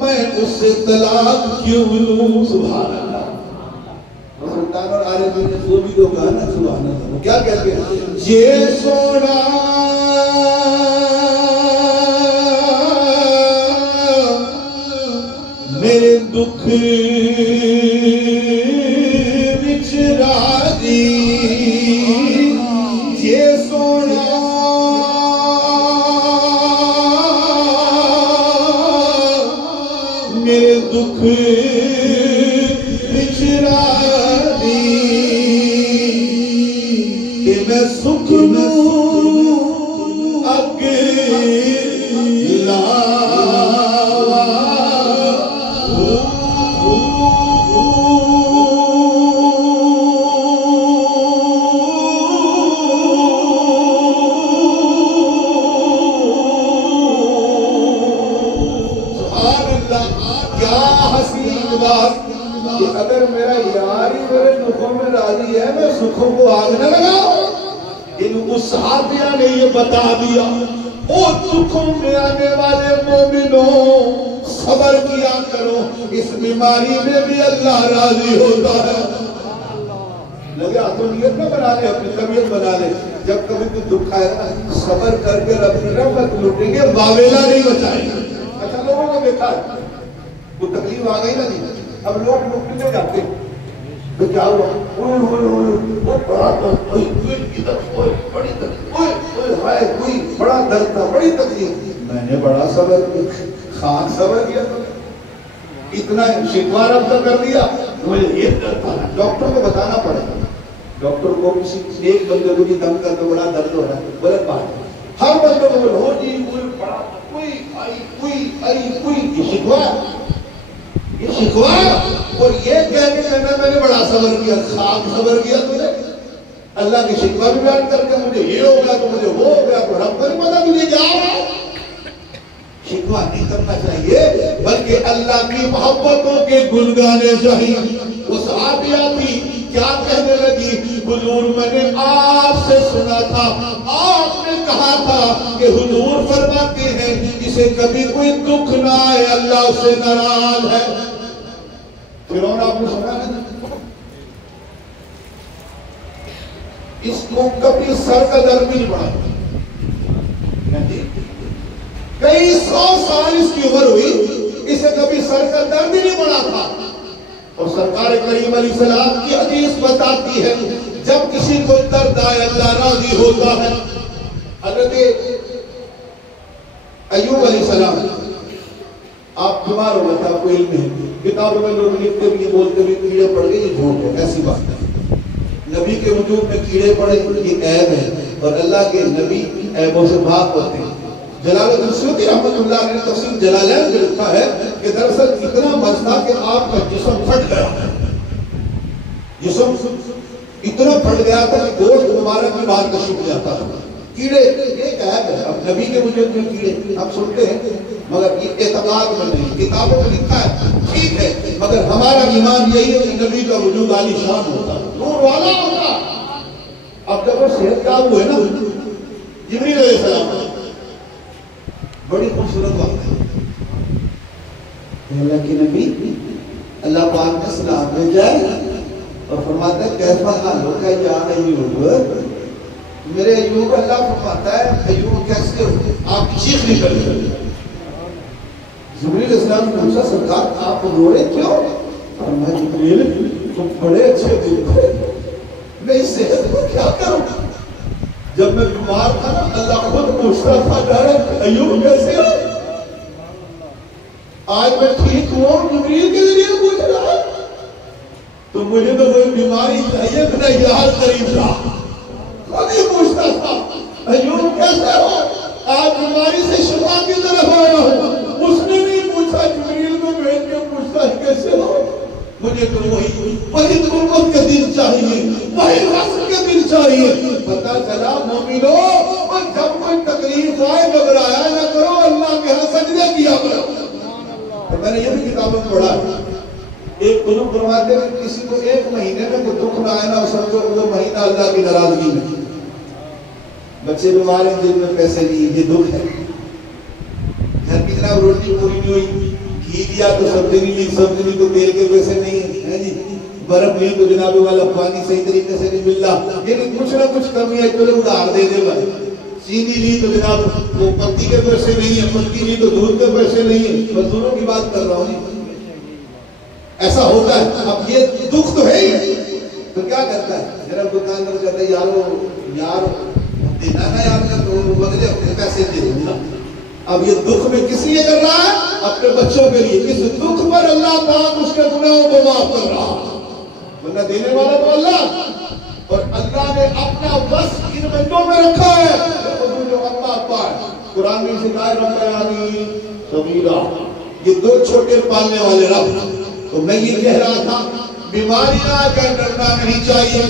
میں اس سے طلاق کیوں لوں. سبحان اللہ. سلطان اور عارف نے وہ بھی تو کہا نا سبحان اللہ, وہ کیا کہتے ہیں, یہ سونا میرے دکھ وچ راضی, یہ سونا میرے دکھ وچ راضی, کہ میں سکھ لوں اکیلا کہ اگر میرا یار ہی میرے دکھوں میں راضی ہے میں سکھوں کو آگ نہ لگاؤں. ان صحابیہ نے یہ بتا دیا, او دکھوں میں آنے والے مومنوں صبر کیا کرو, اس بیماری میں بھی اللہ راضی ہوتا ہے. لگے تو نیت نہ بنا لے, اپنی طبیعت بنا لے, جب کبھی کوئی دکھ آئے گا صبر کر کے اپنی رحمت لوٹیں گے, واویلا نہیں بچائیں گے. اچھا لوگوں کو دیکھا ہے وہ تکلیف آ گئی نا جی, اب لوگ ڈاکٹر میں جاتے تو کیا ہوا, وہ بڑا درد, بڑی تکلیف, بڑا درد تھا, بڑی تکلیف. میں نے بڑا صبر کیا, خان صبر کیا, اتنا شکوہ رب کا کر دیا, مجھے یہ درد تھا. ڈاکٹر کو بتانا پڑے گا, ڈاکٹر کو کسی ایک بندے کو دم کر تو بڑا درد ہو رہا ہے, غلط بات ہے. ہر بندے کو ہو جی کوئی بڑا کوئی شکوہ, یہ شکوہ, اور یہ کہنے سے میں نے بڑا صبر کیا, خاک صبر کیا تجھے. اللہ کی شکوہ بھی بیان کر کے مجھے یہ ہو گیا تو مجھے وہ ہو گیا, تو رب کو نہیں پتا تجھے کیا ہو رہا. شکوہ نہیں کرنا چاہیے بلکہ اللہ کی محبتوں کے گل گانے چاہیے. وہ صحابیہ تھی, کیا کہنے لگی, حضور میں نے آپ سے سنا تھا آپ نے کہا تھا کہ حضور فرماتے ہیں اسے کبھی کوئی دکھ نہ آئے اللہ اسے ناراض ہے. فرعون آپ نے سنا ہے اس کو کبھی سر کا درد بھی نہیں پڑا. کئی 100 سال اس کی عمر ہوئی, اسے کبھی سر کا درد ہی نہیں پڑا تھا. اور سرکار کریم علیہ السلام کی حدیث بتاتی ہے جب کسی کو درد آئے اللہ راضی ہوتا ہے. حضرت ایوب علیہ السلام, آپ بیمار ہو گئے تھے, آپ کو علم ہے, کتابوں میں لوگ لکھتے بھی بولتے بھی کیڑے پڑ گئے, یہ جھوٹ ہے, ایسی بات ہے. نبی کے وجود میں کیڑے پڑے یہ عیب ہے, اور اللہ کے نبی عیبوں سے پاک ہوتے ہیں. جلال الدین سیوطی رحمۃ اللہ علیہ نے تفسیر جلالین میں لکھا ہے کہ دراصل اتنا مرض تھا کہ آپ کا جسم پھٹ گیا, جسم اتنا پھٹ گیا تھا کہ گوشت مبارک میں باہر کشف جاتا تھا. کیڑے ایک عیب ہے. اب نبی کے وجود میں کیڑے آپ سنتے ہیں مگر یہ اعتقاد میں نہیں, کتابوں میں لکھا ہے ٹھیک ہے, مگر ہمارا ایمان یہی ہے کہ نبی کا وجود عالی شان ہوتا, نور والا ہوتا. اب جب وہ صحت یاب ہوئے نا جبریل علیہ السلام, بڑی خوبصورت بات ہے, اللہ کے نبی اللہ پاک نے سلام بھیجا اور فرماتا ہے کیسا حال ہوگا یا ایوب, میرے ایوب. اللہ فرماتا ہے ایوب کیسے ہو, آپ کی چیخ نکل گئی. جبریل علیہ السلام نے پوچھا سرکار آپ رو رہے کیوں؟ فرمایا جبریل تم بڑے اچھے دل تھے, میں اس صحت کو کیا کروں. جب میں بیمار تھا نا اللہ خود پوچھتا تھا ڈائریکٹ ایوب کیسے ہو, آج میں ٹھیک ہوں جبریل کے ذریعے پوچھ رہا ہے. تو مجھے تو کوئی بیماری چاہیے تھا, یاد قریب تھا, خود ہی پوچھتا تھا ایوب کیسے ہو, آج بیماری سے شفا کی طرف آیا ہوں. اس نے نہیں پوچھا, جبریل کو بھیج کے پوچھتا ہے کیسے ہو. مجھے تو وہی قربت کے دل چاہیے, وہی رسم کے دل چاہیے. پتا چلا مومنو جب کوئی تکلیف آئے گھبرایا نہ کرو, اللہ کے ہاں سجدہ کیا کرو. میں نے یہ بھی کتابوں میں پڑھا ہے, ایک بزرگ فرماتے ہیں کسی کو ایک مہینے میں کوئی دکھ نہ آئے نا سمجھو وہ مہینہ اللہ کی ناراضگی میں. بچے بیمار ہیں جن میں پیسے نہیں, یہ دکھ ہے. گھر کی جناب روٹی پوری نہیں ہوئی, گھی دیا تو سبزی نہیں لی, سبزی نہیں تو تیل کے پیسے نہیں ہے جی, برف نہیں تو جناب والا پانی صحیح طریقے سے نہیں مل رہا, لیکن کچھ نہ کچھ کمی ہے چلو ادھار دے دے بھائی. چینی لی تو جناب وہ پتی کے پیسے نہیں ہے, پتی لی تو دودھ کے پیسے نہیں ہے. مزدوروں کی بات کر رہا ہوں, ایسا ہوتا ہے. اب یہ دکھ تو ہے ہی, تو کیا کرتا ہے جناب دکاندار کہتا ہے یار دینا نا یار کا تو بدلے اپنے پیسے دے دوں نا. اب یہ دکھ میں کس لیے کر رہا ہے, اپنے بچوں کے لیے. اس دکھ پر اللہ پاک اس کے گناہوں کو معاف کر رہا, ورنہ دینے والا تو اللہ, اور اللہ نے اپنا وصف ان بندوں میں رکھا ہے. جو اللہ ابا ہے قرآن میں سکھائے ربانی صغیرہ, یہ دو چھوٹے پالنے والے رب. تو میں یہ کہہ رہا تھا بیماریاں کا ڈرنا نہیں چاہیے,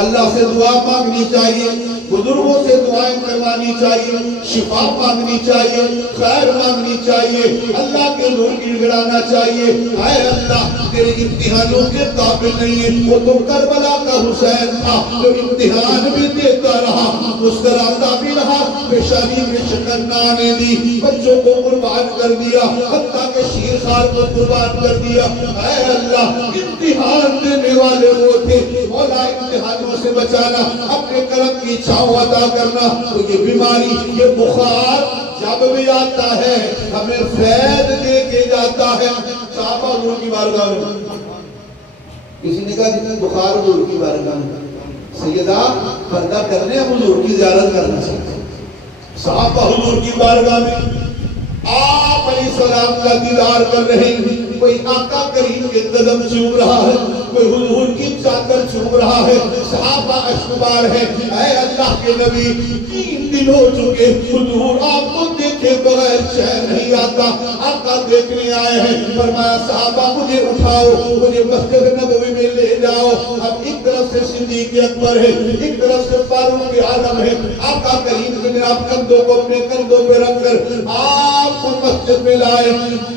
اللہ سے دعا مانگنی چاہیے, بزرگوں سے دعائیں کروانی چاہیے, شفا مانگنی چاہیے, خیر مانگنی چاہیے, اللہ کے نور گڑگڑانا چاہیے. اے اللہ تیرے امتحانوں کے قابل نہیں ہے, وہ تو کربلا کا حسین تھا جو امتحان بھی دیتا رہا, مسکراتا بھی رہا, پیشانی میں شکر نہ آنے دی, بچوں کو قربان کر دیا, حتیٰ کہ شیر خار کو قربان کر دیا. اے اللہ امتحان دینے والے وہ تھے, مولا امتحانوں سے بچانا, اپنے کرم کی چھاؤں عطا کرنا. تو یہ بیماری یہ بخار جب بھی آتا ہے ہمیں فیض دے کے جاتا ہے. صحابہ حضور کی بارگاہ میں کسی نے کہا جتنے بخار حضور کی بارگاہ میں سیدہ پردہ کرنے ہم حضور کی زیارت کرنا چاہتے ہیں. صحابہ حضور کی بارگاہ میں آپ علیہ السلام کا دیدار کر رہے ہیں, کوئی آقا کریم کے قدم چوم رہا ہے, کوئی حضور کی چادر چوم رہا ہے, صحابہ اشکبار ہے. اے اللہ کے نبی 3 دن ہو چکے, حضور آپ کو دیکھے بغیر چین نہیں آتا, آقا دیکھنے آئے ہیں. فرمایا صحابہ مجھے اٹھاؤ, مجھے مسجد نبوی میں لے جاؤ. اب ایک طرف سے صدیق اکبر ہے، ایک طرف سے فاروق اعظم ہے. آقا کریم کے جناب کندھوں کو اپنے کندھوں پہ رکھ کر آپ کو مسجد میں لائے.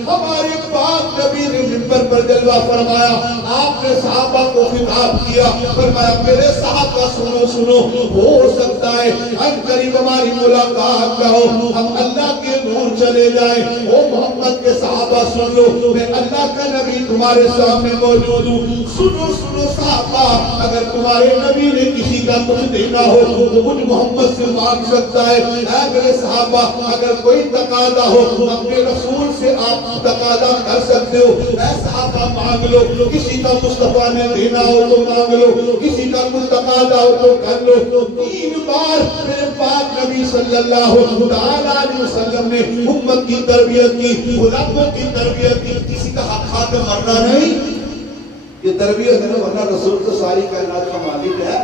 ہمارے پاک نبی نے منبر پر جلوہ فرمایا. آپ نے صحابہ کو خطاب کیا، فرمایا میرے صحابہ سنو سنو، ہو سکتا ہے ان قریب ہماری ملاقات نہ ہو، ہم اللہ کے نور چلے جائیں. او محمد کے صحابہ سن لو، میں اللہ کا نبی تمہارے سامنے موجود ہوں. سنو سنو صحابہ، اگر تمہارے نبی نے کسی کا کچھ دینا ہو تو مجھ محمد سے مانگ سکتا ہے. اے میرے صحابہ، اگر کوئی تقاضا ہو اپنے رسول سے آپ تقاضا کر سکتے ہو. اے صحابہ مانگ لو، کسی کا مصطفیٰ نے دینا ہو تو مانگ لو، کسی کا کچھ تقاضا ہو تو کر لو. 3 بار میرے پاک نبی صلی اللہ علیہ وسلم نے امت کی تربیت کی، غلاموں کی تربیت کی. کسی کا حق کھا کے مرنا نہیں، یہ تربیت ہے. ورنہ رسول تو ساری کائنات کا مالک ہے،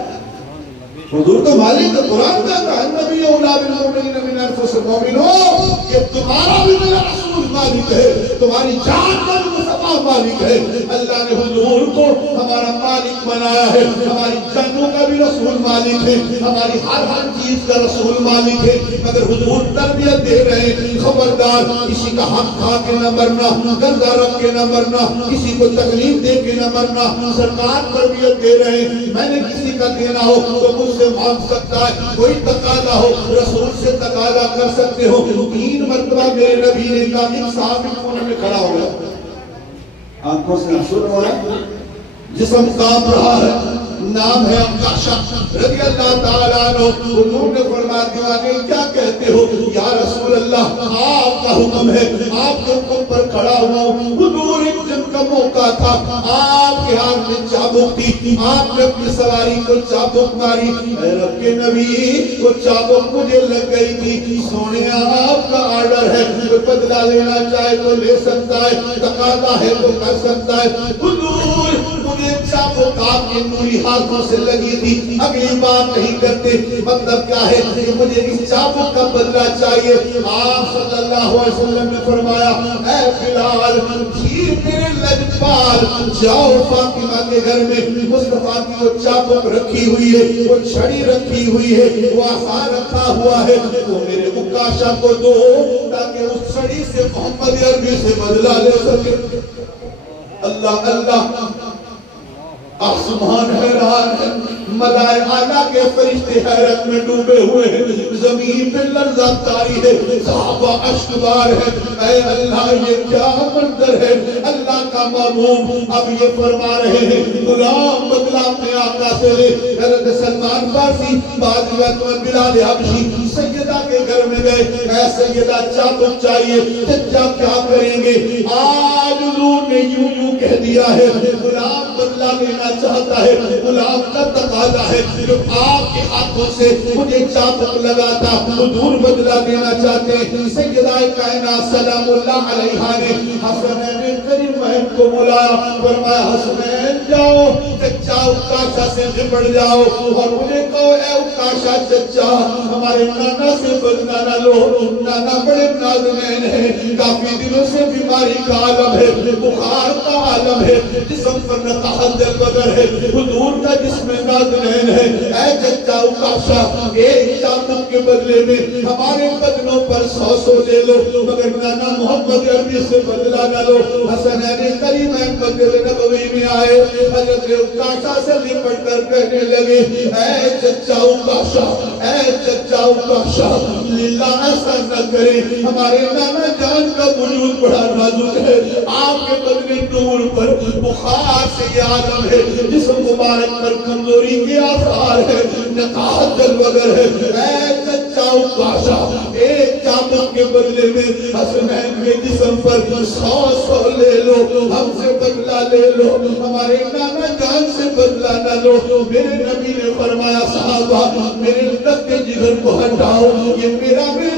حضور تو مالک ہے. قرآن کا کہا نبی اولا بالمؤمنین من انفسہم مومنون، یہ تمہارا بھی میرا رسول مالک ہے، تمہاری جان کا بھی مصطفیٰ مالک ہے. اللہ نے حضور کو ہمارا مالک بنایا ہے. ہماری جانوں کا بھی رسول مالک ہے، ہماری ہر چیز کا رسول مالک ہے. مگر حضور تربیت دے رہے ہیں، خبردار کسی کا حق کھا کے نہ مرنا، گندا رکھ کے نہ مرنا، کسی کو تکلیف دے کے نہ مرنا. سرکار تربیت دے رہے ہیں، میں نے کسی کا دینا ہو تو مجھ سے مانگ سکتا ہے. کوئی تقاضا ہو رسول سے تقاضا کر سکتے ہو. 3 مرتبہ میرے نبی نے کہا. ایک صحابی کونے میں کھڑا ہو گیا، آنکھوں سے آنسو رہا ہے، جسم کانپ رہا ہے. نام ہے عکاشہ رضی اللہ تعالیٰ عنہ. حضور نے فرمایا دیوانے کیا کہتے ہو؟ یا رسول اللہ آپ کا حکم ہے، آپ کے حکم پر کھڑا ہوا ہوں. حضور ایک دن کا موقع تھا، آپ کے ہاتھ میں چابک تھی، آپ نے اپنی سواری کو چابک ماری. اے رب کے نبی وہ چابک مجھے لگ گئی تھی. سونے آپ کا آرڈر ہے، کوئی بدلہ لینا چاہے تو لے سکتا ہے، تقاضا ہے تو کر سکتا ہے. حضور مجھے چابک آپ کے نوری ہاتھوں سے لگی تھی، اگلی بات نہیں کرتے. مطلب کیا ہے کہ مجھے اس چابک کا بدلہ چاہیے. آپ صلی اللہ علیہ وسلم نے فرمایا اے بلال جی میرے لجپال، جاؤ فاطمہ کے گھر میں مصطفیٰ کی وہ چابک رکھی ہوئی ہے، وہ چھڑی رکھی ہوئی ہے، وہ آسان رکھا ہوا ہے، وہ میرے عکاشہ کو دو تاکہ اس چھڑی سے محمد عربی سے بدلہ لے سکے. اللہ اللہ، آسمان حیران ہے، ملائے اعلیٰ کے فرشتے حیرت میں ڈوبے ہوئے ہیں، زمین پہ لرزہ طاری ہے، صحابہ اشکبار ہے. اے اللہ یہ کیا منظر ہے. اللہ کا محبوب اب یہ فرما رہے ہیں غلام بدلہ اپنے آقا سے لے. حضرت سلمان فارسی بعض وقت میں بلال حبشی سیدہ کے گھر میں گئے. اے سیدہ چابک چاہیے، چچا کیا کریں گے؟ آج حضور نے یوں کہہ دیا ہے غلام بدلہ لینا چاہتا ہے، غلام کا تقاضا ہے جو آپ کے ہاتھوں سے مجھے چابک لگا تھا، حضور بدلہ دینا چاہتے ہیں. سیدہ کائنات سلام اللہ علیہا نے حسنین کریمین کو بلایا، فرمایا حسنین جاؤ چچا عکاشہ سے نپڑ جاؤ اور مجھے کہو اے عکاشہ چچا ہمارے نانا سے بدلہ نہ لو. نانا بڑے نازنین ہیں، کافی دنوں سے بیماری کا عالم ہے، بخار کا عالم ہے، جسم پر نقاہت دل بدر ہے، حضور کا جسم نازنین ہے. اے چچا عکاشہ ایک چابک کے بدلے میں ہمارے بدنوں پر 100 لے لو، مگر نانا محمد عربی سے بدلہ نہ لو. حسنین کریمین بدلے نبوی میں آئے، حضرت عکاشہ سے لپٹ کر کہنے لگے اے چچا عکاشہ، اے چچا عکاشہ للہ ایسا نہ کرے، ہمارے نانا جان کا وجود بڑا نازک ہے، آپ کے بدن نور پر بخار سے یہ عالم ہے، جسم مبارک پر کمزوری کے آثار ہے، نقاہت جلوگر ہے. اے چچا عکاشہ ایک چابک کے بدلے میں حسنین کے جسم پر 100 لے لو، ہم سے بدلہ لے لو، ہمارے نانا جان سے بدلہ نہ لو. میرے نبی نے فرمایا صحابہ میرے لب کے جگر کو ہٹاؤ، یہ میرے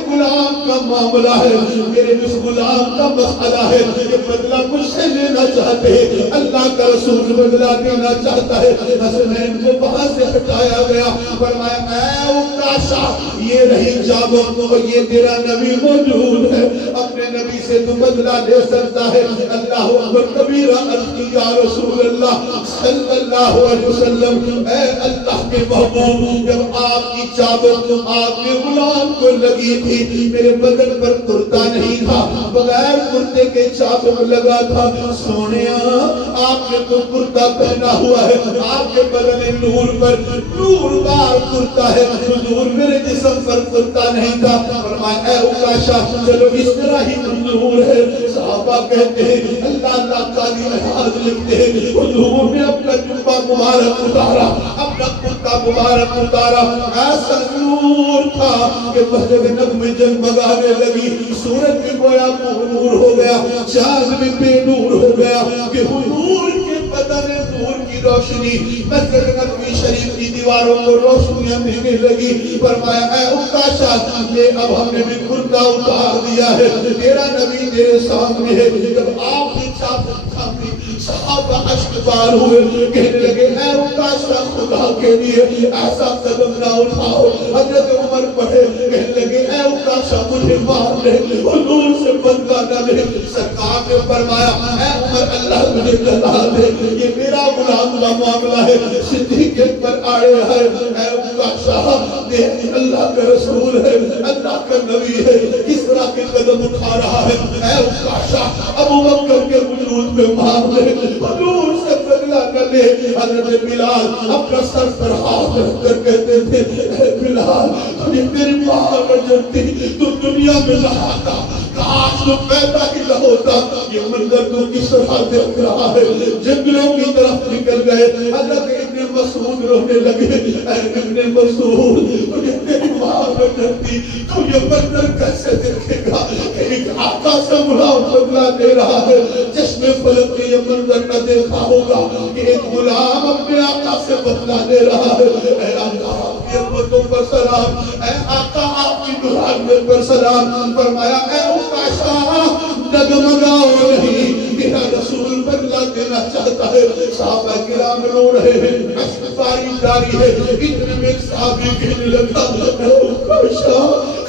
غلام کا معاملہ ہے، میرے اس غلام کا مسئلہ ہے. یہ بدلہ مجھ سے لینا چاہتے ہیں، اللہ کا رسول بدلہ دینا چاہتا ہے. حسنین کو وہاں سے ہٹایا گیا، فرمایا اے عکاشہ یہ رہی چابک، یہ تیرا نبی موجود ہے، اپنے نبی سے تو بدلہ لے سکتا ہے۔ اللہ اکبر کبیرہ عرض کی یا رسول اللہ صلی اللہ علیہ وسلم، اے اللہ کے محبوب، جب آپ کی چادر آپ کے غلام کو لگی تھی، میرے بدن پر کرتا نہیں تھا، بغیر کرتے کے چادر لگا تھا، سونیا آپ نے تو کرتا پہنا ہوا ہے، آپ کے بدن نور پر نور بار کرتا ہے، حضور میرے جسم پر کرتا نہیں تھا۔ فرمایا اے عکاشہ چلو اس طرح ہی نور ہے۔ صحابہ کہتے ہیں اللہ اللہ قاضی محاذ لکھتے ہیں حضور نے اپنا جبہ مبارک اتارا، اپنا کرتا مبارک اتارا، ایسا نور تھا کہ مسجد نبوی میں جگمگانے لگی، سورج بھی گویا نور ہو گیا، چاند بھی بے نور ہو گیا کہ حضور کے بدن نور کی روشنی مسجد نبوی شریف کی دیواروں کو روشنیاں دینے لگی۔ فرمایا اے عکاشہ یہ اب ہم نے بھی کرتا اتار دیا ہے، تیرا نبی تیرے سامنے ہے۔ جب آپ نے چادر تھامی صحابہ اشکبار ہوئے، کہنے لگے اے عکاشہ خدا کے لیے ایسا قدم نہ اٹھاؤ۔ حضرت عمر پڑھے کہنے لگے اے عکاشہ مجھے مار لے، حضور سے بدلہ نہ لے۔ سرکار نے فرمایا اے عمر اللہ مجھے جلا دے، یہ میرا غلام کا معاملہ ہے، صدیق پر آئے ہے۔ اے عکاشہ دیکھ اللہ کا رسول ہے، اللہ کا نبی ہے، کس طرح کے قدم اٹھا رہا ہے۔ اے عکاشہ ابو بکر کے وجود میں مار لے، حضور سے بدلہ نہ لے۔ حضرت بلال اپنا سر پر ہاتھ رکھ کر کہتے تھے اے بلال یہ تیری ماں نہ جنتی تو دنیا میں نہ آتا، کاش تو پیدا ہی نہ ہوتا۔ یہ منظر تو کس طرح دیکھ رہا ہے، جنگلوں کی طرف نکل گئے۔ حضرت ابن مسعود رونے لگے اے ابن مسعود مجھے تیری ماں نہ جنتی تو یہ منظر کیسے دیکھے گا؟ ایک آقا سے غلام بدلہ دے رہا ہے، چشم فلک نے یہ منظر نہ دیکھا ہوگا کہ ایک غلام اپنے آقا سے بدلہ دے رہا ہے۔ اے آقا آپ کی عظمتوں پر سلام، اے آقا آپ کی دلہنیت پر سلام۔ فرمایا اے عکاشہ ڈگمگاؤ نہیں، میرا رسول بدلہ دینا چاہتا ہے۔ صحابہ کرام رو رہے ہیں، اشک باری جاری ہے۔ اتنے میں ایک صحابی کہنے لگا اے عکاشہ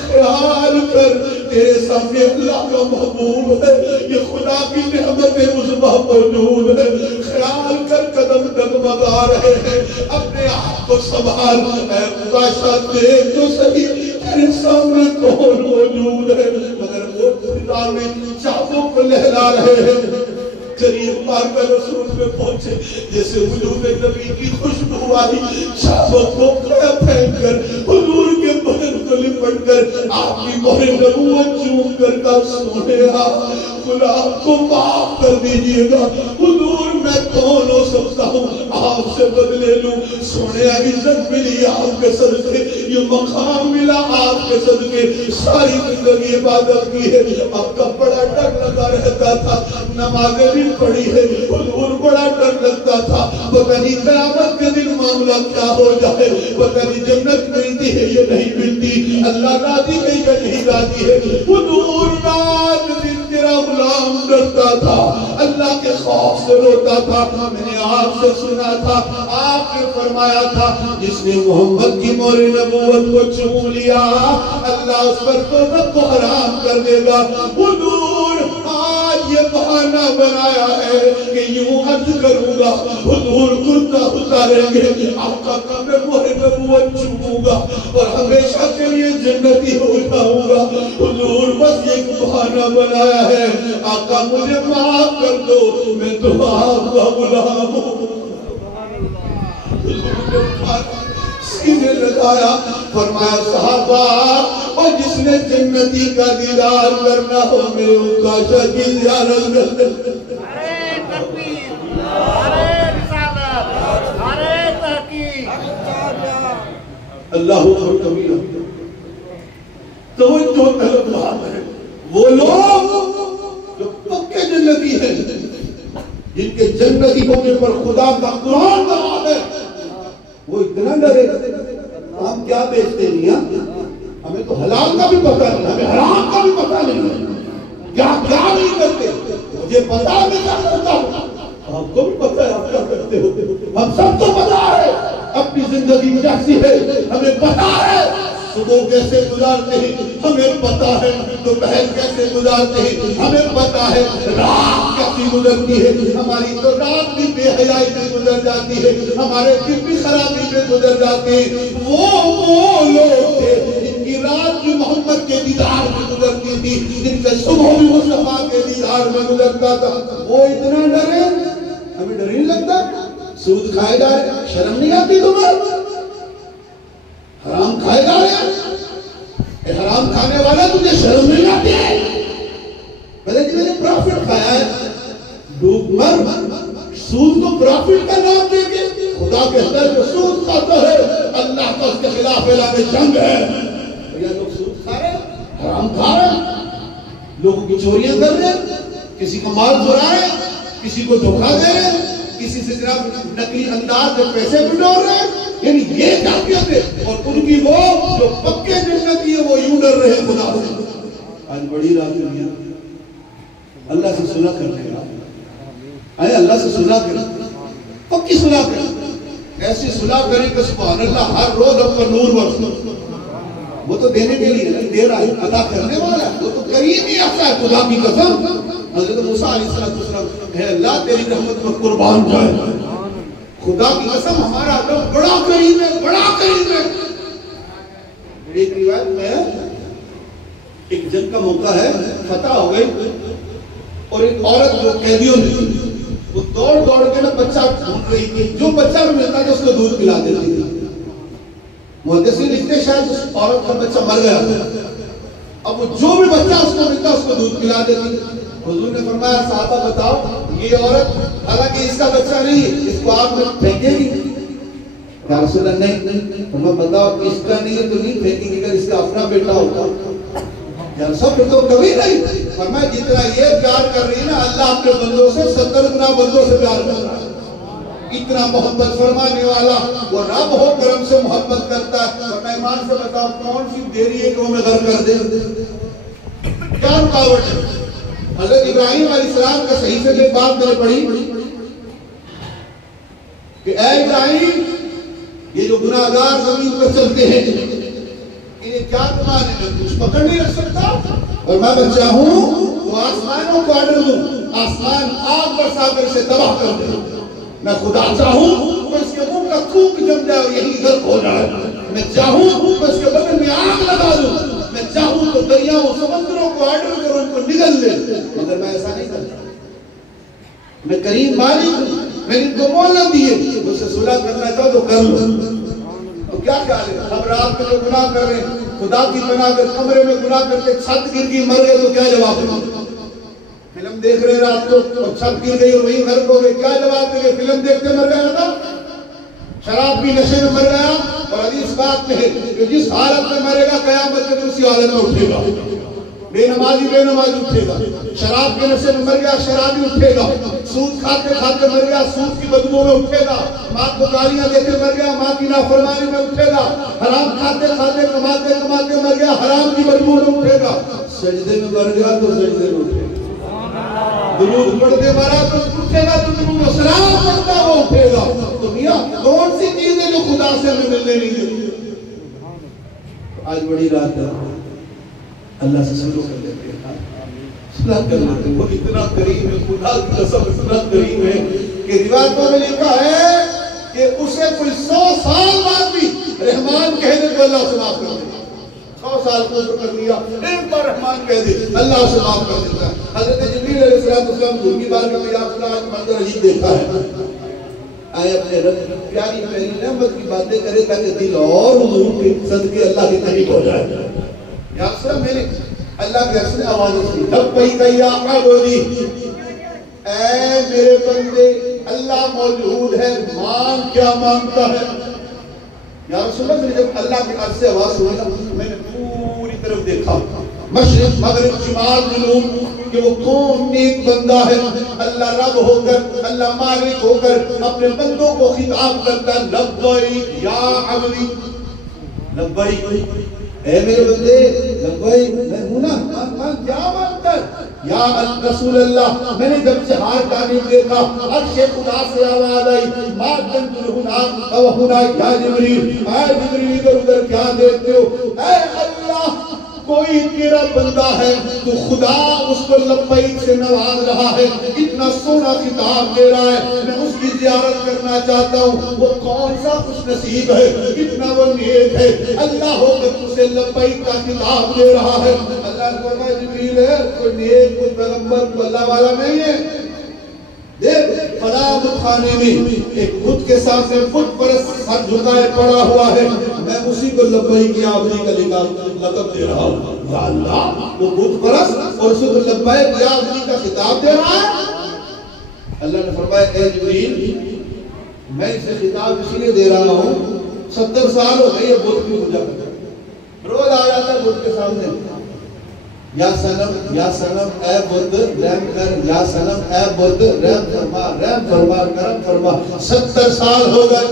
خیال کر تیرے سامنے اللہ کا محبوب ہے، یہ خدا کی نعمت مصباح موجود ہے، خیال کر قدم ڈگمگا رہے ہیں، اپنے آپ کو سنبھال۔ اے عکاشہ دیکھ تو صحیح تیرے سامنے کون موجود ہے؟ مگر وہ خدا میں چاہوں کو لہلا رہے ہیں۔ قریب پار کا رسول میں پہنچے، جیسے وجود نبی کی خوشبو آئی، شاہوں کو پھینک کر حضور کے بدن کو لپٹ کر آپ کی مہر نبوت چوم کر کا سونے غلام کو معاف کر دیجئے گا، حضور میں کون ہو سکتا ہوں آپ سے بدلے لوں؟ سونے عزت ملی آپ کے صدقے، یہ مقام ملا آپ کے صدقے، ساری زندگی عبادت کی ہے، آپ کا بڑا ڈر لگا رہتا تھا، نمازیں بھی پڑی ہے، حضور بڑا ڈر لگتا تھا، پتہ نہیں قیامت کے دن معاملہ کیا ہو جائے، پتہ نہیں جنت ملتی ہے یا نہیں ملتی، اللہ راضی ہے یا نہیں راضی ہے۔ حضور رات دن تیرا غلام ڈرتا تھا، اللہ کے خوف سے روتا تھا۔ میں نے آپ سے سنا تھا، آپ نے فرمایا تھا جس نے محمد کی مہر نبوت کو چوم لیا اللہ اس پر توبہ کو حرام کر دے گا۔ حضور آج یہ بہانہ بنایا ہے کہ یوں عرض کروں گا، حضور کرتا اتاریں گے، آقا کا میں مہر نبوت چوموں گا اور ہمیشہ کے لیے جنتی ہو جاؤں گا۔ حضور بس ایک بہانہ بنایا ہے، آقا مجھے معاف کر دو، میں تو آپ کا غلام ہوں۔ حضور نے اٹھایا سینے لگایا، فرمایا صحابہ اور جس نے جنتی کا دیدار کرنا ہو میرے عکاشہ کی زیارت کرتے۔ ارے تکبیر، ارے رسالت، ارے تحقیق، اللہ اکبر کبیرہ۔ توجہ طلبگار ہیں وہ لوگ جو پکے جنتی ہیں، جن کے جنتی ہونے پر خدا کا قرآن کہا ہے، وہ اتنا ڈرے ہم کیا بیچتے نہیں ہیں، ہمیں تو حلال کا بھی پتہ نہیں، ہمیں حرام کا بھی پتہ نہیں ہے، کیا نہیں کرتے، مجھے پتہ ہے میں کیا کرتا ہوں، آپ کو بھی پتہ ہے آپ کیا کرتے ہو، ہم سب کو پتہ ہے اپنی زندگی کیسی ہے، ہمیں پتہ ہے صبح کیسے گزارتے ہیں ہمیں پتا ہے، دوپہر کیسے گزارتے ہیں ہمیں پتا ہے، رات کیسی گزرتی ہے ہماری تو رات بھی بے حیائی میں گزر جاتی ہے، ہمارے دن بھی خرابی میں گزر جاتے ہیں۔ وہ لوگ تھے جن کی رات بھی محمد کے دیدار میں گزرتی تھی، جن کا صبح بھی مصطفیٰ کے دیدار میں گزرتا تھا، وہ اتنا ڈرے، ہمیں ڈر نہیں لگتا؟ سود کھائے جا رہے، شرم نہیں آتی تمہیں؟ حرام کھائے جا رہے، حرام کھانے والا تجھے شرم نہیں آتی ہے؟ پہلے کہ میں نے پرافٹ کھایا ہے، ڈوب مر، سود کو پرافٹ کا نام دے کے خدا کہتا ہے کہ سود کھاتا ہے، اللہ کا اس کے خلاف اعلان جنگ ہے۔ یہ لوگ سود کھا رہے ہیں، حرام کھا رہے ہیں، لوگوں کی چوریاں کر رہے ہیں، کسی کا مال چورا رہے ہیں، کسی کو دھوکہ دے رہے ہیں، کسی سے جناب نقلی انداز میں پیسے بٹور رہے ہیں، یعنی یہ کافیت ہے۔ اور ان کی وہ جو پکے جنتی ہے وہ یوں ڈر رہے ہیں خدا سے۔ آج بڑی رات ہوئی ہے، اللہ سے صلح کرنے کا، آئے اللہ سے صلح کریں، پکی صلح کریں، ایسی صلح کریں کہ سبحان اللہ ہر روز ہم پر نور برسے۔ وہ تو دینے کے لیے نہیں دے رہا ہے، عطا کرنے والا ہے، وہ تو کریم ہی ایسا ہے، خدا کی قسم۔ حضرت موسیٰ علیہ السلام اے اللہ تیری رحمت میں قربان جائے، خدا کی قسم ہمارا رب بڑا کریم ہے، بڑا کریم ہے۔ ایک روایت میں ایک جنگ کا موقع ہے، فتح ہو گئی، اور ایک عورت جو قیدیوں نے وہ دوڑ دوڑ کے نا بچہ ڈھونڈ رہی تھی، جو بچہ بھی ملتا تھا اس کو دودھ پلا دیتی تھی۔ محدثین لکھتے شاید اس عورت کا بچہ مر گیا، اب وہ جو بھی بچہ اس کو ملتا اس کو دودھ پلا دیتی۔ حضور نے فرمایا صحابہ بتاؤ یہ عورت حالانکہ اس کا بچہ نہیں ہے، اس کو آپ میں پھینکے گی؟ یا رسول اللہ نہیں، فرمایا بتاؤ اس کا نہیں ہے تو نہیں پھینکیں گے، اگر اس کا اپنا بیٹا ہوتا یا سب تو کبھی نہیں۔ فرمایا جتنا یہ پیار کر رہی ہے نا اللہ اپنے بندوں سے 70 گنا بندوں سے پیار کر رہا ہے۔ اتنا محبت فرمانے والا وہ رب ہو کرم سے محبت کرتا ہے۔ فرمایا ایمان سے بتاؤ کون سی دیری ہے کہ وہ میں غر کر دے؟ کیا رکاوٹ ہے؟ حضرت ابراہیم علیہ السلام کا صحیح سے ایک بات میں نے پڑھی کہ اے ابراہیم یہ جو گناہگار زمین پر چلتے ہیں انہیں کیا تمہارے میں کچھ پکڑ نہیں رکھ سکتا؟ اور میں چاہوں تو آسمانوں کو آرڈر دوں، آسمان آگ برسا کر اسے تباہ کر دے۔ میں خدا چاہوں تو اس کے منہ کا تھوک جم جائے اور یہی غرق ہو جائے۔ میں چاہوں تو اس کے بدن میں آگ لگا دوں، میں چاہوں تو دریاؤں سمندروں کو آرڈر کروں ان کو نگل لے، مگر میں ایسا نہیں کرتا۔ میں کریم مالک ہوں، میں ان کو مہلت دی ہے، مجھ سے صلح کرنا چاہو تو کر لو۔ تو کیا خیال ہے ہم رات میں جو گناہ کر رہے ہیں، خدا کی پناہ کر کمرے میں گناہ کرتے چھت گر گئی مر گئے تو کیا جواب دیں؟ فلم دیکھ رہے رات کو اور چھت گر گئی اور وہیں غرق ہو گئے، کیا جواب دیں گے؟ فلم دیکھتے مر گیا تھا، شراب بھی نشے میں مر گیا، اور حدیث بات میں ہے کہ جس حالت میں مرے گا قیامت میں اسی حالت میں اٹھے گا۔ بے نمازی اٹھے گا، شراب کے نشے میں مر گیا شرابی اٹھے گا، سود کھاتے کھاتے مر گیا سود کی بدبو میں اٹھے گا، ماں کو گالیاں دیتے مر گیا ماں کی نافرمانی میں اٹھے گا، حرام کھاتے کھاتے کماتے کماتے مر گیا حرام کی بدبو میں اٹھے گا، سجدے میں مر گیا تو سجدے میں اٹھے گا، درود پڑھتے مرا تو اٹھے گا، تو درود و سلام پڑھتا وہ اٹھے گا۔ تو میاں کون سی چیزیں جو خدا سے ہمیں ملنے نہیں دیتی؟ آج بڑی رات ہے، اللہ سے شروع کر لیتے ہیں، صلح کر لیتے ہیں۔ وہ اتنا کریم ہے، خدا کی قسم اتنا کریم ہے کہ روایتوں میں لکھا ہے کہ اسے کوئی 100 سال بعد بھی رحمان کہہ دے تو اللہ سے معاف کر دیتا ہے۔ 100 سال کو کر لیا ایک بار رحمان کہہ دے اللہ سے معاف کر دیتا ہے۔ حضرت جبریل علیہ السلام دھول کی بارگاہ میں یا اللہ آج منظر عجیب دیکھا ہے، آئے اپنے رب پیاری پیاری نعمت کی باتیں کرے تاکہ دل اور حضور کے صدقے اللہ کے قریب ہو جائے۔ یا اکثر میں نے اللہ کے حسن آوازیں سنی، لبیک یا عبدی، اے میرے بندے اللہ موجود ہے، مانگ کیا مانگتا ہے؟ یا رسول اللہ جب اللہ کے عرض سے آواز سنی میں نے پوری طرف دیکھا، مشرق مغرب شمال جنوب کہ وہ کون نیک بندہ ہے، اللہ رب ہو کر اللہ مالک ہو کر اپنے بندوں کو خطاب کرتا ہے، لبیک یا عبدی، لبیک اے میرے بندے، لبیک میں ہوں نا، مان کیا مانگتا ہے؟ یا رسول اللہ، میں نے جب سے ہاتھ جانب دیکھا عرش خدا سے آواز آئی ما کنت هنا او هنا یا جبریل، اے جبریل ادھر ادھر کیا دیکھتے ہو؟ اے اللہ کوئی تیرا بندہ ہے تو خدا اس کو لبیک سے نواز رہا ہے، اتنا سونا خطاب دے رہا ہے، میں اس کی زیارت کرنا چاہتا ہوں، وہ کون سا خوش نصیب ہے، اتنا وہ نیک ہے، اللہ ہو کر اسے لبیک کا خطاب دے رہا ہے۔ اللہ نے فرمایا جبریل ہے کوئی نیک کوئی پیغمبر کوئی اللہ والا نہیں ہے، دیکھ فلاں بت خانے میں ایک بت کے سامنے بت پرست سر جھکائے پڑا ہوا ہے، میں اسی کو لبیک یا عبدی کا لقب دے رہا ہوں۔ یا اللہ وہ بت پرست اور اسی کو لبیک یا عبدی کا خطاب دے رہا ہے۔ اللہ نے فرمایا اے جبریل میں اسے خطاب اس لیے دے رہا ہوں 70 سال ہو گئے یہ بت کی پوجا کرتا، روز آ جاتا ہے بت کے سامنے، یا سنم اے بت رحم کر، یا سنم اے بت رحم فرما، رحم فرما، کرم فرما۔ 70 سال ہو گئے،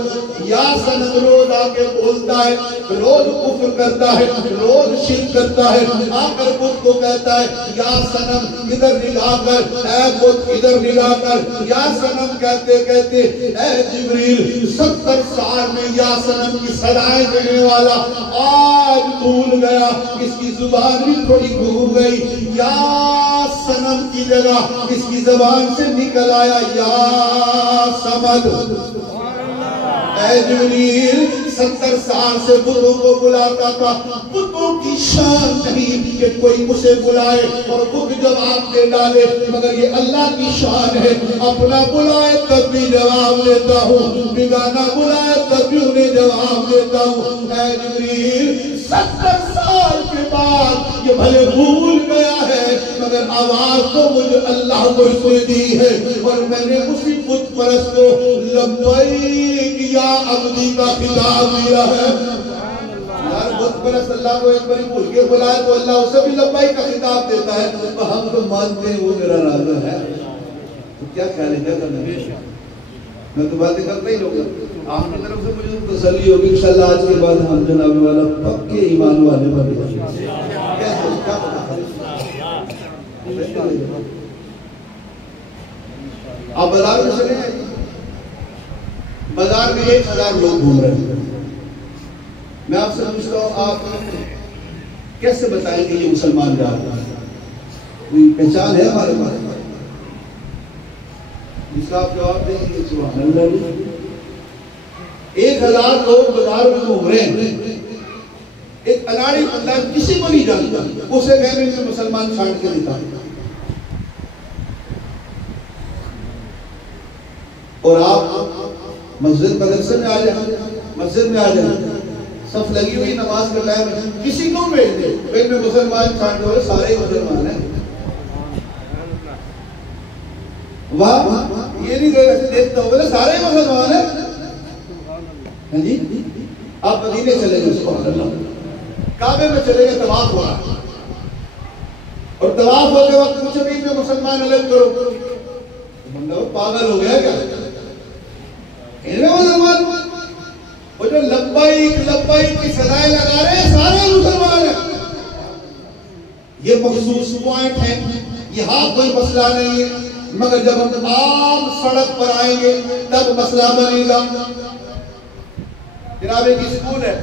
یا سنم روز آ کے بولتا ہے، روز کفر کرتا ہے، روز شرک کرتا ہے، آ کر بت کو کہتا ہے یا سنم ادھر نگاہ کر، اے بت ادھر نگاہ کر، یا سنم کہتے کہتے اے جبریل 70 سال میں یا سنم کی صدائیں دینے والا آج بھول گیا، اس کی زبان بھی تھوڑی بھول گئی، یا سنم کی جگہ اس کی زبان سے نکل آیا یا سمد۔ اے جبریل 70 سال سے بتوں کو بلاتا تھا، بتوں کی شان نہیں کہ کوئی اسے بلائے اور بت جواب دے ڈالے، مگر یہ اللہ کی شان ہے، اپنا بلائے تب بھی جواب دیتا ہوں، بیگانہ بلائے تب بھی انہیں جواب دیتا ہوں۔ اے جبریل 70 سال کے بعد یہ بھلے بھول گیا ہے مگر آواز تو مجھے اللہ کو سن دی ہے، اور میں نے اسی بت پرست کو لبیک یا عبدی کا خطاب دیا ہے۔ یار بت پرست اللہ کو ایک باری بھول کے بلائے تو اللہ اسے بھی لبیک کا خطاب دیتا ہے، تو ہم تو مانتے ہیں وہ میرا راز ہے، تو کیا خیال ہے کیا کرنا ہے؟ میں تو باتیں کرتا ہی لوگا، آپ کی طرف سے مجھے تسلی ہوگی انشاءاللہ آج کے بعد ہم جناب والا پکے ایمان والے بن گئے۔ کیا پتا آپ بازار میں چلے ہیں، بازار میں 1000 لوگ گھوم رہے ہیں، میں آپ سے پوچھتا ہوں آپ کیسے بتائیں گے یہ مسلمان جا رہا ہے؟ کوئی پہچان ہے ہمارے پاس جس کا آپ جواب دیں گے؟ سبحان اللہ، 1000 لوگ بازار میں گھوم رہے ہیں، ایک اناڑی بندہ کسی کو نہیں جانتا، اسے کہنے میں مسلمان چھانٹ کے دیتا، اور آپ مسجد مدرسے میں آ جائیں، مسجد میں آ جائیں، صف لگی ہوئی نماز کا ٹائم ہے، کسی کو بھیج دے بھائی میں مسلمان چھانٹ ہوئے سارے ہی مسلمان ہیں، واہ یہ نہیں دیکھتا ہو بولے سارے مسلمان ہیں۔ ہاں جی آپ مدینے چلے گئے، سبحان اللہ، کعبے میں چلے گئے، طواف ہوا اور طواف ہوتے وقت کچھ بھی میں مسلمان الگ کرو، بندہ پاگل ہو گیا کیا؟ مسلمان وہ جو لبیک لبیک کی صدائیں لگا رہے ہیں سارے مسلمان ہیں، یہ مخصوص پوائنٹ ہے، یہاں کوئی مسئلہ نہیں ہے، مگر جب ہم عام سڑک پر آئیں گے تب مسئلہ بنے گا۔ جناب ایک اسکول ہے،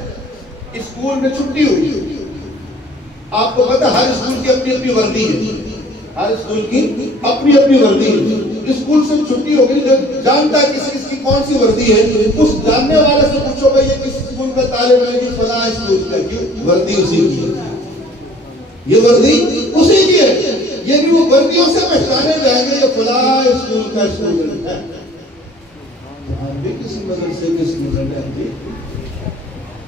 اسکول میں چھٹی ہوئی، آپ کو پتہ ہر اسکول کی اپنی اپنی وردی ہے، ہر اسکول کی اپنی اپنی وردی ہے، اسکول سے چھٹی ہو گئی، جانتا ہے کس کی کون سی وردی ہے، اس جاننے والے سے پوچھو بھائی یہ کس اسکول کا طالب علم ہے، فلاں اسکول کا، کیوں وردی اسی کی ہے، یہ وردی اسی کی ہے، یہ بھی وہ وردیوں سے پہچانے جائیں گے یہ فلاں اسکول کا اسٹوڈنٹ ہے، ہم بھی کسی مدرسے کے اسٹوڈنٹ ہیں،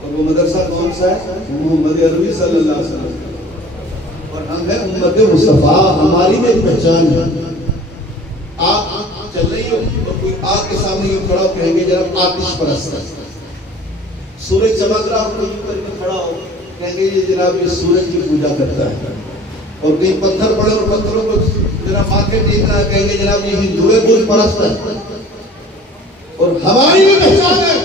اور وہ مدرسہ کون سا ہے؟ محمد عربی صلی اللہ علیہ وسلم، اور ہم ہیں امت مصطفیٰ، ہماری بھی پہچان ہے۔ آپ چل رہی ہو اور کوئی آگ کے سامنے یوں کھڑا ہو کہیں گے جناب آتش پرست ہے، سورج چمک رہا ہو یوں کر کے کھڑا ہو کہیں گے یہ جناب یہ سورج کی پوجا کرتا ہے، اور کہیں پتھر پڑے اور پتھروں کو جناب ماتھے ٹیک رہا ہے کہیں گے جناب یہ ہندو بت پرست ہے، اور ہماری بھی پہچان ہے،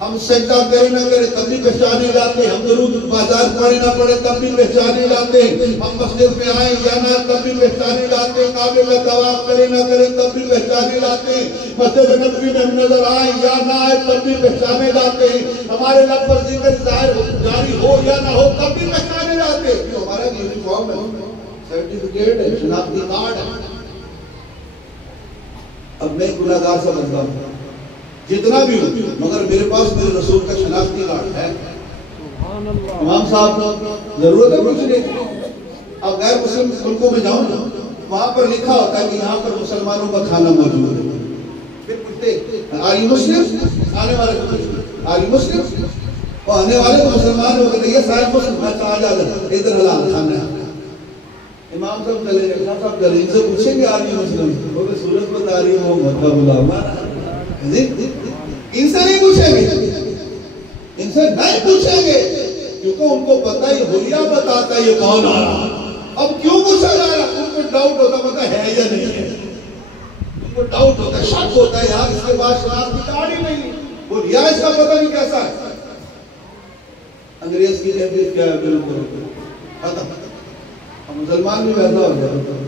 ہم سجدہ کرے نہ کرے تب بھی پہچانے جاتے ہیں، ہم درود بازار پڑھے نہ پڑھے تب بھی پہچانے جاتے ہیں، ہم مسجد میں آئیں یا نہ تب بھی پہچانے جاتے ہیں، کعبے کا طواف کرے نہ کرے تب بھی پہچانے جاتے ہیں، مسجد نبوی میں نظر آئیں یا نہ آئے تب بھی پہچانے جاتے ہیں، ہمارے لب پر ذکر ظاہر جاری ہو یا نہ ہو تب بھی پہچانے جاتے ہیں۔ کیوں؟ ہمارا یونیفارم ہے، سرٹیفکیٹ ہے، شناختی کارڈ ہے۔ اب میں گناہگار سمجھتا ہوں جتنا بھی ہوں، مگر میرے پاس میرے رسول کا شناختی کارڈ ہے۔ امام صاحب ضرورت ہے پوچھنے کی؟ اب غیر مسلم ملکوں میں جاؤں نا، وہاں پر لکھا ہوتا ہے کہ یہاں پر مسلمانوں کا کھانا موجود ہے، پھر پوچھتے آر یو مسلم؟ آنے والے کو پوچھتے آر یو مسلم؟ اور آنے والے کو مسلمان ہو گئے یہ سارے مسلم میں کہا جا رہا ہے ادھر حلال کھانا ہے۔ امام صاحب چلے گئے، امام صاحب چلے ان سے پوچھیں گے آر یو مسلم؟ وہ کہ صورت بتا رہی ہے وہ مطلب علامہ، ان سے نہیں پوچھیں گے، ان سے نہیں پوچھیں گے، کیونکہ ان کو پتہ ہے حلیہ بتاتا ہے یہ کون آ رہا۔ اب کیوں پوچھا جا رہا؟ ان کو ڈاؤٹ ہوتا پتہ ہے یا نہیں ہے، ان کو ڈاؤٹ ہوتا ہے، شک ہوتا ہے یار اس کے بعد شناختی کارڈ ہی نہیں، وہ یا اس کا پتہ نہیں کیسا ہے۔ انگریز کی جمہوریت کیا ہے؟ بالکل ختم۔ مسلمان بھی ویسا ہو جائے۔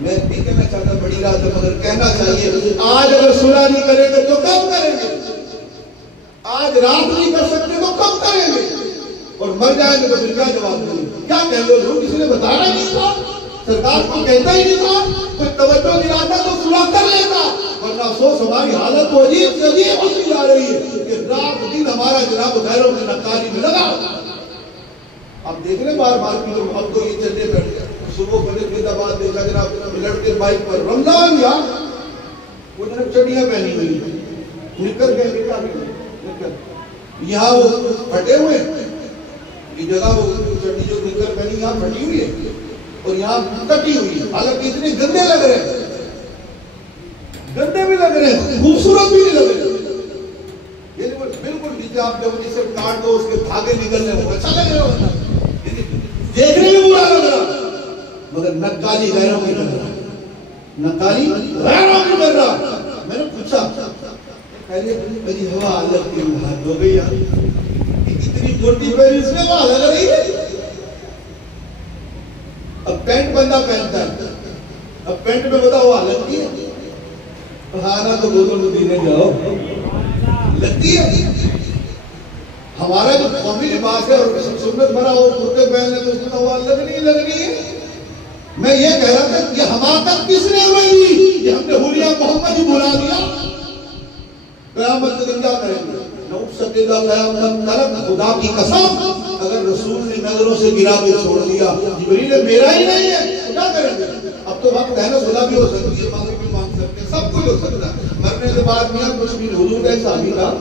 میں نہیں کہنا چاہتا بڑی رات ہے، مگر کہنا چاہیے آج اگر صلح نہیں کریں گے تو کب کریں گے؟ آج رات نہیں کر سکتے تو کب کریں گے؟ اور مر جائیں گے تو پھر کیا جواب دیں گے؟ کیا کہہ لو لوگ کسی نے بتانا ہی نہیں تھا، سرکار کو کہتا ہی نہیں تھا، کوئی توجہ نہیں آتا تو صلح کر لیتا، ورنہ افسوس ہماری حالت تو عجیب سے عجیب ہوتی جا رہی ہے کہ رات دن ہمارا جناب غیروں کی نقالی میں لگا۔ آپ دیکھ رہے بار بار کی ہم تو یہ چلتے بیٹھے صبح بڑے پھر آباد دیکھا جناب لڑکے بائک پر رمضان یا وہ جناب چڑیاں پہنی ہوئی نکل گئے نکل یہاں وہ پھٹے ہوئے یہ جگہ وہ چڑی جو نکل پہنی یہاں پھٹی ہوئی ہے اور یہاں کٹی ہوئی ہے، حالانکہ اتنے گندے لگ رہے ہیں، گندے بھی لگ رہے ہیں، خوبصورت بھی نہیں لگ رہے، یہ بالکل نیچے آپ جب اسے کاٹ دو اس کے دھاگے نکلنے وہ اچھا لگ رہا ہوتا دیکھنے میں برا لگ رہا، مگر نکالی غیروں کی کر رہا، نکالی غیروں کی کر رہا۔ میں نے پوچھا پہلے میری ہوا الگ کی بات ہو گئی یار اتنی موٹی پہلی اس میں ہوا لگ رہی ہے۔ اب پینٹ بندہ پہنتا ہے، اب پینٹ میں بتا ہوا لگتی ہے، پہانا تو بوتل مدینے جاؤ لگتی ہے۔ ہمارا جو قومی لباس ہے اور سنت بھرا ہو کرتے پہننے تو اس میں ہوا لگنی ہے۔ میں یہ کہہ رہا تھا کہ حماقت کس نے ہوئی کہ ہم نے حلیہ محمد ہی بھلا دیا۔ قیامت کے دن کیا کریں گے؟ نعوذ باللہ قیامت تلک خدا کی قسم اگر رسول نے نظروں سے گرا کے چھوڑ دیا جبریل میرا ہی نہیں ہے تو کیا کریں گے؟ اب تو وقت ہے نا صلح بھی ہو سکتی ہے، مغرب بھی مانگ سکتے ہیں، سب کچھ ہو سکتا ہے۔ مرنے کے بعد میاں کچھ بھی حضور کا صحابی تھا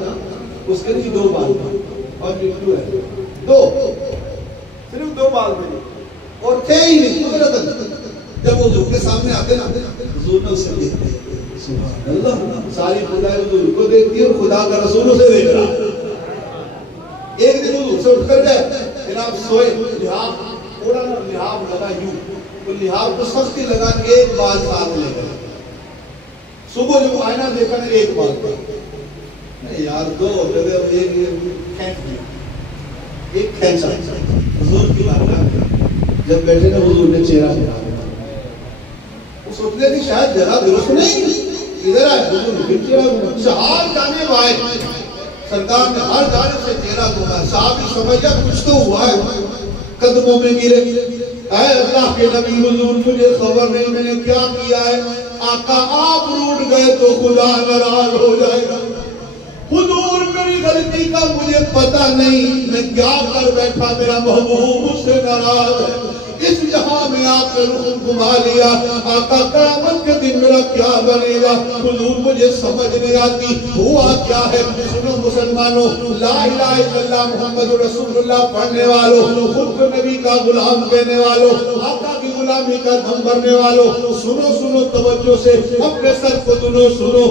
اس کے لیے 2 بال تھا اور جو ہے 2 صرف 2 بال میں اور تھے ہی نہیں قدرت جب وہ حضور کے سامنے آتے نا حضور نے اسے دیکھتے سبحان اللہ ساری خدای حضور کو دیکھتی ہے اور خدا کا رسول اسے دیکھ رہا۔ ایک دن حضور سے اٹھ کر گئے پھر آپ سوئے لحاف تھوڑا نا لحاف لگا یوں تو لحاف کو سختی لگا ایک بال ساتھ لے گئے۔ صبح جب آئینہ دیکھا نے ایک بال پر یار 2 جگہ ایک کھینچا حضور کی بات جب بیٹھے نا حضور نے چہرہ بنا وہ سوچنے کی شاید جگہ درست نہیں ادھر آئے حضور نے چہرہ بنا چہار جانے وائے سرکار نے ہر جانب سے چہرہ بنا صحابی سمجھا کچھ تو ہوا ہے قدموں میں گرے اے اللہ کے نبی حضور مجھے خبر نہیں میں نے کیا کیا ہے آقا آپ روٹ گئے تو خدا ناراض ہو جائے گا حضور میری غلطی کا مجھے پتہ نہیں میں کیا کر بیٹھا میرا محبوب مجھ سے ناراض ہے اس جہاں میں آپ نے رخ گھما لیا آقا قیامت کے دن میرا کیا بنے گا حضور مجھے سمجھ نہیں آتی ہوا کیا ہے سنو مسلمانوں لا الہ الا اللہ محمد رسول اللہ پڑھنے والوں خود کو نبی کا غلام کہنے والوں آقا کی غلامی کا دم بھرنے والوں، سنو سنو توجہ سے، اپنے سر کو سنو۔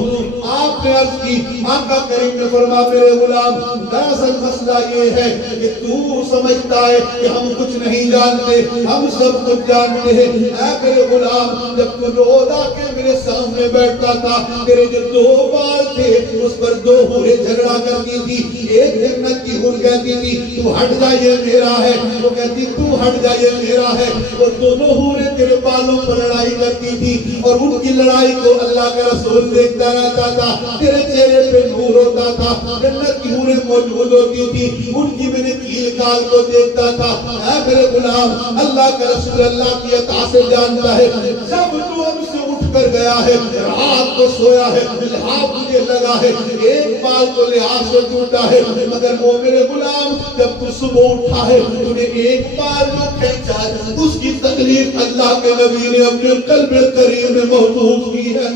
آپ نے عرض کی، آقا کریم نے فرمایا میرے غلام دراصل مسئلہ یہ ہے کہ تو سمجھتا ہے کہ ہم کچھ نہیں جانتے، ہم سب کچھ جانتے ہیں۔ اے میرے غلام، جب تو روزہ کے میرے سامنے بیٹھتا تھا، تیرے جو دو بال تھے اس پر دو حوریں جھگڑا کرتی تھی، ایک جنت کی حور کہتی تھی تو ہٹ جا یہ میرا ہے، وہ کہتی تو ہٹ جا یہ میرا ہے، اور دونوں حوریں تیرے بالوں پر لڑائی کرتی تھی، اور ان کی لڑائی کو اللہ کا رسول دیکھتا رہتا تھا، تیرے چہرے پہ نور ہوتا تھا، جنت کی حوریں موجود ہوتی تھی، ان کی میں نے کیل کال کو دیکھتا تھا۔ اے میرے غلام، اللہ کا رسول اللہ کی عطا سے جانتا ہے، جب تو ہم سے اٹھ کر گیا ہے، رات کو سویا ہے، لحاظ مجھے لگا ہے، ایک بال تو لحاظ سے ٹوٹا ہے، مگر وہ میرے غلام جب تو صبح اٹھا ہے تو نے ایک بال جو کھینچا ہے، اس کی تکلیف اللہ کے نبی نے اپنے قلب کریم میں محسوس کی ہے۔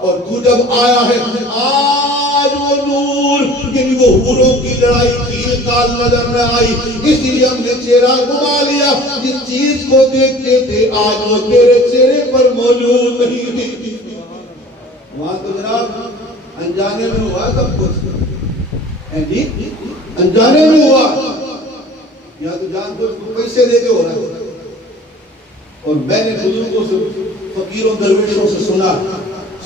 اور تو جب آیا ہے، آج وہ نور جن وہ حوروں کی لڑائی کی کال نظر نہ آئی، اس لیے ہم نے چہرہ گھما لیا، جس چیز کو دیکھتے تھے آج وہ تیرے چہرے پر موجود نہیں تھی۔ وہاں تو جناب انجانے میں ہوا سب کچھ، انجانے میں ہوا، یہاں تو جان کو پیسے دے کے ہو رہا ہے۔ اور میں نے بزرگوں سے، فقیروں درویشوں سے سنا،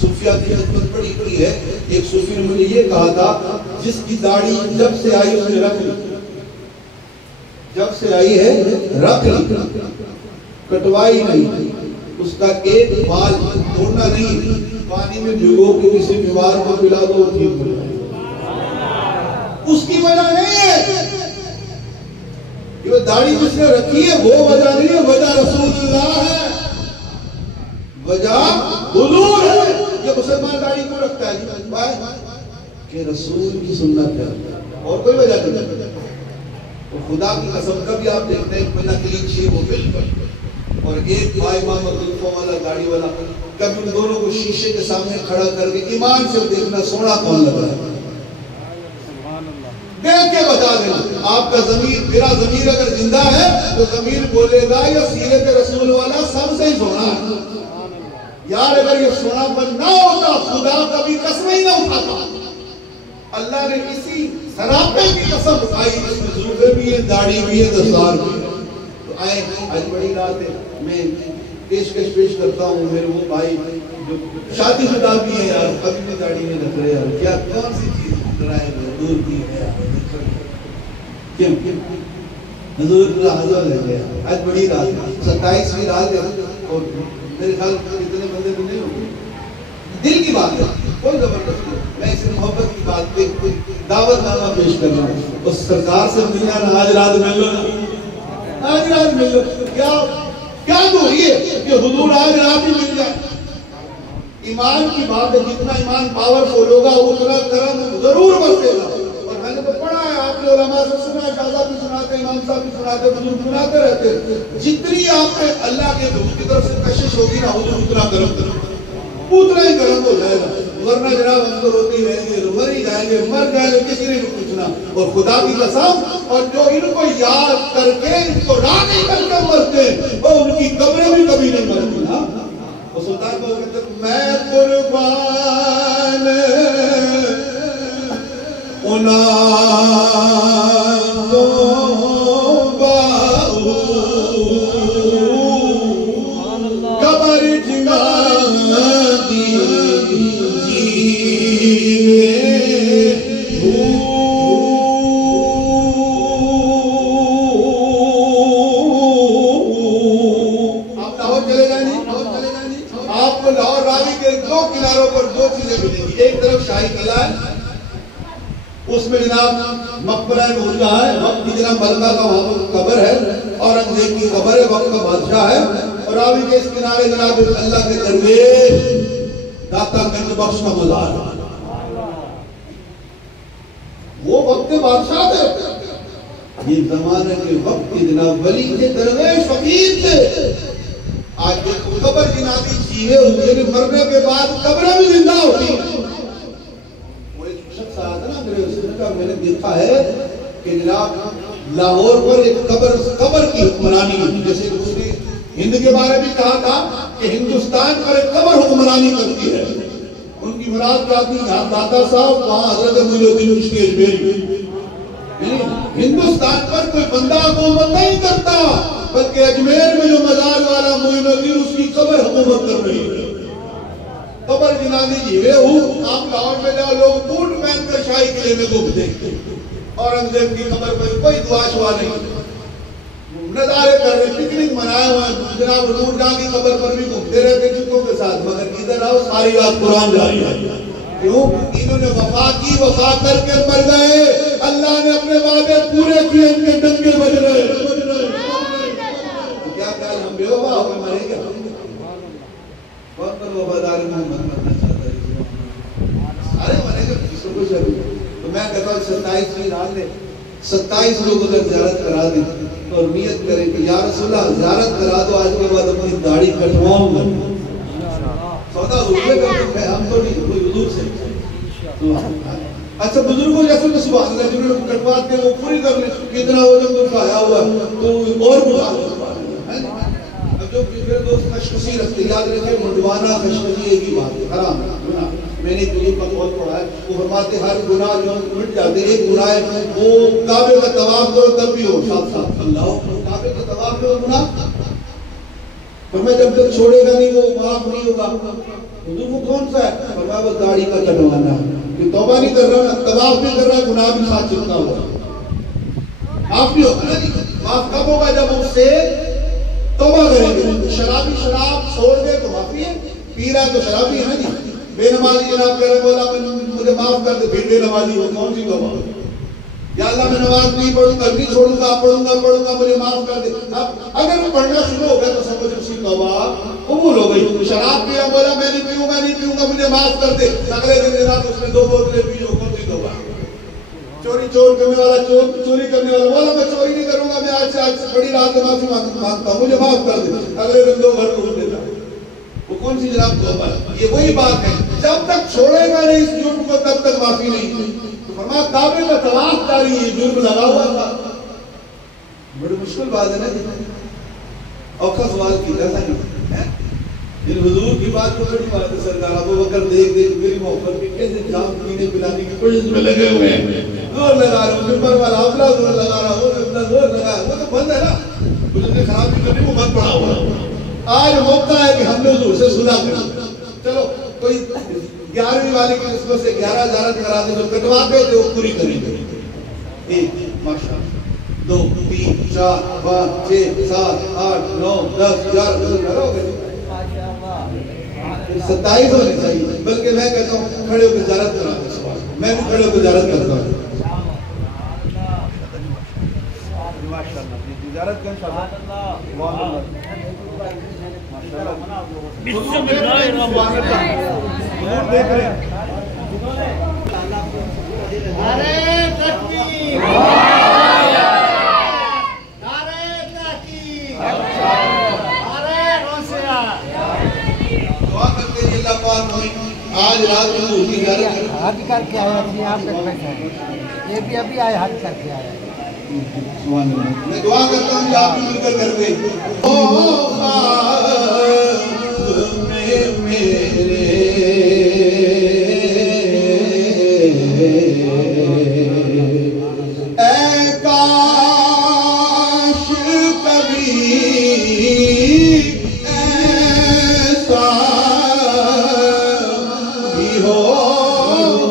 صوفیات کی خدمت بڑی بڑی ہے، ایک صوفی نے مجھے یہ کہا تھا جس کی داڑھی جب سے آئی اس نے رکھ لی، جب سے آئی ہے رکھ لی، کٹوائی نہیں، اس کا ایک بال توڑنا نہیں، پانی میں بھگو کے کسی بیمار کو پلا دو ٹھیک ہو جائے، اس کی وجہ نہیں ہے، یہ داڑھی جس نے رکھی ہے وہ وجہ نہیں ہے، وجہ رسول اللہ ہے، وجہ حضور ہے۔ یہ مسلمان داڑھی کو رکھتا ہے کہ رسول کی سنت ہے، اور کوئی وجہ نہیں ہے۔ تو خدا کی قسم کبھی آپ دیکھتے ہیں بنا کلیچی وہ بالکل، اور ایک بھائی امام عبدالفوں والا گاڑی والا، کبھی ان دونوں کو شیشے کے سامنے کھڑا کر کے ایمان سے دیکھنا سونا کون لگا ہے، دیکھ کے بتا دینا۔ آپ کا ضمیر، میرا ضمیر اگر زندہ ہے تو ضمیر بولے گا یہ سیرت رسول والا سب سے ہی سونا ہے۔ یار اگر یہ سونا بن نہ ہوتا خدا کبھی قسم ہی نہ اٹھاتا۔ اللہ نے اسی سراپے کی قسم اٹھائی جس میں زلفیں بھی ہیں، داڑھی بھی ہے، دستار بھی ہے۔ تو آئے آج بڑی رات ہے، میں پیشکش پیش کرتا ہوں میرے وہ بھائی جو شادی شدہ بھی ہیں، یار کبھی بھی داڑھی نہیں رکھ رہے، یار کیا کون سی چیز ڈرائے دور کی ہے، کیوں حضور اللہ حضور لے گیا۔ آج بڑی رات ہے، 27ویں رات ہے، اور میرے خیال اتنے بندے تو نہیں ہوگے، دل کی بات ہے، کوئی زبردست نہیں، میں اسے محبت کی بات پہ دعوت نامہ پیش کر رہا ہوں، اس سرکار سے ملنا نا، آج رات مل لو نا، آج رات مل لو، کیا تو یہ کہ حضور آج رات ہی مل جائے۔ ایمان کی بات ہے، جتنا ایمان پاورفل ہوگا اتنا کرم ضرور برسے گا۔ اور میں نے تو پڑھا ہے، آپ نے علماء سے سنا ہے، شاہ صاحب بھی سناتے ہیں، امام صاحب بھی سناتے ہیں، بزرگ سناتے رہتے ہیں، جتنی آپ پہ اللہ کے حضور کی طرف سے کشش ہوگی نا حضور اتنا ہی کرم ہو جائے گا، ورنہ جناب ہم تو روتے ہی رہیں گے، مر ہی جائیں گے، مر جائیں گے، کسی نے بھی پوچھنا۔ اور خدا کی قسم، اور جو ان کو یاد کر کے ان کو راضی کر کے مرتے ہیں وہ ان کی قبریں بھی کبھی نہیں مرتی نا۔ وہ سلطان کو کہتے ہیں میں قربان قبر جگا دی آپ لاہور چلے جائیں گے، آپ کو لاہور راوی کے دو کناروں پر دو چیزیں ملیں گی، ایک طرف شاہی قلعہ ہے، اس میں جناب مقبرہ موجودہ ہے، وقت کی جناب ملکہ کا وہاں پر قبر ہے، اورنگزیب کی قبر ہے، وقت کا بادشاہ ہے، اور راوی کے اس کنارے جناب اللہ کے درویش داتا گنج بخش کا مزار ہے۔ وہ وقت کے بادشاہ تھے، یہ زمانے کے وقت کے جناب ولی کے درویش فقیر تھے۔ آج دیکھو قبر جنابی چیزیں ہوئے کہ مرنے کے بعد قبریں بھی زندہ ہوتی ہیں۔ وہ ایک شخص آیا تھا نا میرے اسے کہا میں نے دیکھا ہے کہ جناب لاہور پر ایک قبر کی حکمرانی، جیسے دوسری ہند کے بارے میں کہا تھا کہ ہندوستان پر ایک قبر حکمرانی کرتی ہے. ان کی مراد کیا تھی؟ داتا صاحب وہاں حضرت معین الدین چشتی اجمیری. ہندوستان پر کوئی بندہ حکومت نہیں کرتا، بلکہ اجمیر میں جو مزار والا معین الدین اس کی قبر حکومت کر رہی ہے. قبر جنانی جیوے ہوں آپ لاہور میں جاؤ، لوگ کوٹ پہن کر شاہی قلعے میں گھومتے ہیں. اورنگزیب کی قبر پر کوئی دعا شوا نہیں، نظارے کر رہے، پکنک منائے ہوئے ہیں. جناب نور جہاں کی قبر پر بھی گھومتے رہتے جتوں کے ساتھ، مگر ادھر آؤ ساری رات قرآن جاری ہے. کیوں؟ انہوں نے وفا کی، وفا کر کے مر گئے. اللہ نے اپنے وعدے پورے کیے، ان کے ڈنگے بج رہے. کیا خیال ہم بے وفا ہو کے مریں گے؟ کون پر وفادار محمد مرنا چاہتا ہے؟ سارے مریں گے، جس کو کچھ ابھی. تو میں کہتا ہوں 27ویں رات نے 27 لوگوں تک زیارت کرا دی اور نیت کریں کہ یا رسول اللہ زیارت کرا دو، آج کے بعد اپنی داڑھی کٹواؤں گا. سودا حضور کا ہے، ہم تو نہیں، کوئی حضور سے. اچھا بزرگوں جیسے تو سبحان اللہ جنہوں نے کٹواتے ہیں وہ پوری کر لیں. کتنا وزن تو کھایا ہوا تو اور بڑھا. اب جو میرے دوست خشخشی رکھتے، یاد رکھیں منڈوانا خشخشی ایک ہی بات ہے، حرام ہے. میں نے حضور کا قول پڑھا ہے، وہ فرماتے ہر گناہ جو مٹ جاتے. ایک گناہ ہے وہ کعبے کا طواف کرو تب بھی ہو، ساتھ ساتھ اللہ کعبے کا طواف میں گناہ فرمایا جب تک چھوڑے گا نہیں وہ معاف نہیں ہوگا. حضور وہ کون سا ہے؟ فرمایا وہ داڑھی کا کٹوانا ہے. کہ توبہ نہیں کر رہا، طواف نہیں کر رہا، گناہ بھی ساتھ چپکا ہوا، معاف نہیں ہوگا نا جی. معاف کب ہوگا؟ جب اس سے توبہ کریں گے. شرابی شراب چھوڑ دے تو معافی ہے، پی رہا ہے تو شرابی ہے نا جی. بے نمازی جناب کہہ رہے مولا مجھے معاف کر دے، پھر بے نمازی ہو، کون سی توبہ؟ یا اللہ میں نماز نہیں پڑھوں گا، نہیں چھوڑوں گا، پڑھوں گا مجھے معاف کر دے. اب اگر وہ پڑھنا شروع ہو گیا تو سمجھ اس کی توبہ قبول ہو گئی. شراب پیا، بولا میں نہیں پیوں گا مجھے معاف کر دے. اگلے دن جناب اس نے 2 بوتلیں پی، کون سی توبہ؟ چور کرنے والا چوری کرنے والا بولا میں چوری نہیں کروں گا، میں آج سے بڑی رات میں معافی مانگتا ہوں، مجھے معاف کر دے. اگلے دن 2 گھر گھوم دیتا. وہ کون سی جناب توبہ ہے؟ یہ وہی بات ہے، جب تک چھوڑے گا نہیں اس جرم کو تب تک معافی نہیں. فرمایا کعبے کا طواف جاری ہے، جرم لگا ہوا تھا. بڑی مشکل بات ہے نا. اوکھا سوال کیا تھا ان حضور کی بات کو بڑی بات ہے. سرکار ابو بکر دیکھ میری محبت کی کیسے جام پینے پلانے کی کوشش میں لگے ہوئے ہیں. زور لگا رہا ہوں، ممبر والا اپنا زور لگا رہا ہوں، اپنا زور لگا رہا ہوں. وہ تو بند ہے نا، کچھ نے خرابی کرنی وہ بند پڑا ہوا. آج موقع ہے کہ ہم نے حضور سے صلح کریں. چلو کوئی 11ویں والے کی نسبت سے 11 زیارت کرا دے، جو کٹواتے تھے وہ پوری کریں گے. 1 ماشاءاللہ 2 3 4 5 6 7 8 9 10 11 کرو گے 27 ہونے چاہیے. بلکہ میں کہتا ہوں کھڑے ہو کے زیارت کرا دیں. میں بھی کھڑے ہو کے زیارت کرتا ہوں. زیارت کا انشاءاللہ بسم اللہ الرحمن الرحیم. دیکھ رہے ہیں نعرہ تکبیر، نعرہ تحقیق، نعرہ غوثیہ. دعا کرتے ہیں اللہ پاک آج رات میں حضور کی زیارت کریں. حج کر کے آیا اپنے آپ تک بیٹھا ہے، یہ بھی ابھی آئے حج کر کے آیا. میں دعا کرتا ہوں کہ آپ بھی مل کر دیں. میرے اے کاش کبھی ایسا بھی ہو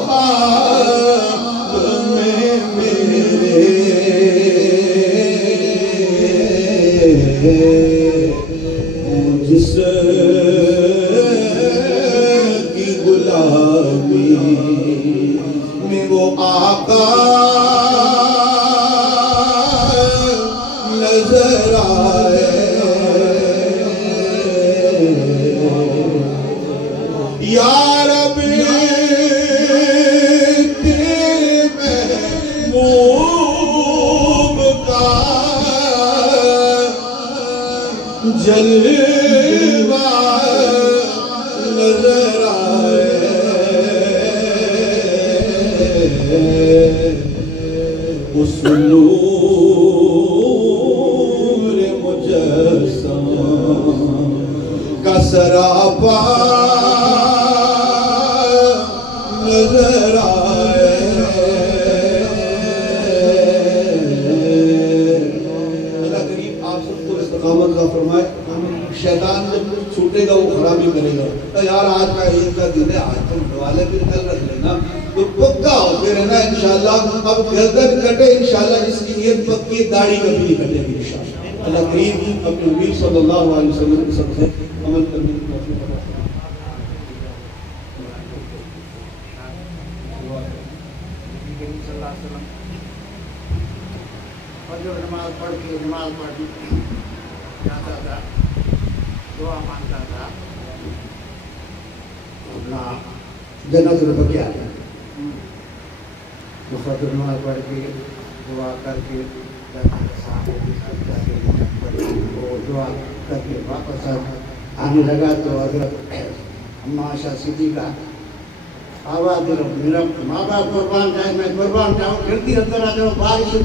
خواب میں میرے جس کی غلامی میں وہ آقا نظر آئے. یا رب تیرے محبوب کا جلوہ نظر آئے. اس نور مجسم سراپا نظر آئے اللہ کریم آپ سب کو استقامت کا فرمائے شیطان جب چھوٹے گا وہ خرابی کرے گا یار آج کا عید کا دن ہے آج تم دوالے پھر کل رکھ لینا تو پکا ہوتے رہنا انشاءاللہ اب گردن کٹے انشاءاللہ جس کی نیت پکی داڑھی کبھی نہیں کٹے گی انشاءاللہ اللہ کریم اپنے نبی صلی اللہ علیہ وسلم کے سب سے عمل کرنے کی توفیق عطا فجر نماز پڑھ کے نماز پڑھ جاتا تھا دعا مانگتا تھا اپنا جنت البقیع فجر نماز پڑھ کے دعا کر کے وہ دعا کر کے واپس آنے لگا تو حضرت اماں عائشہ صدیقہ آواز میرا ماں باپ قربان جائے میں قربان جاؤں جلدی اندر آ جاؤ بارش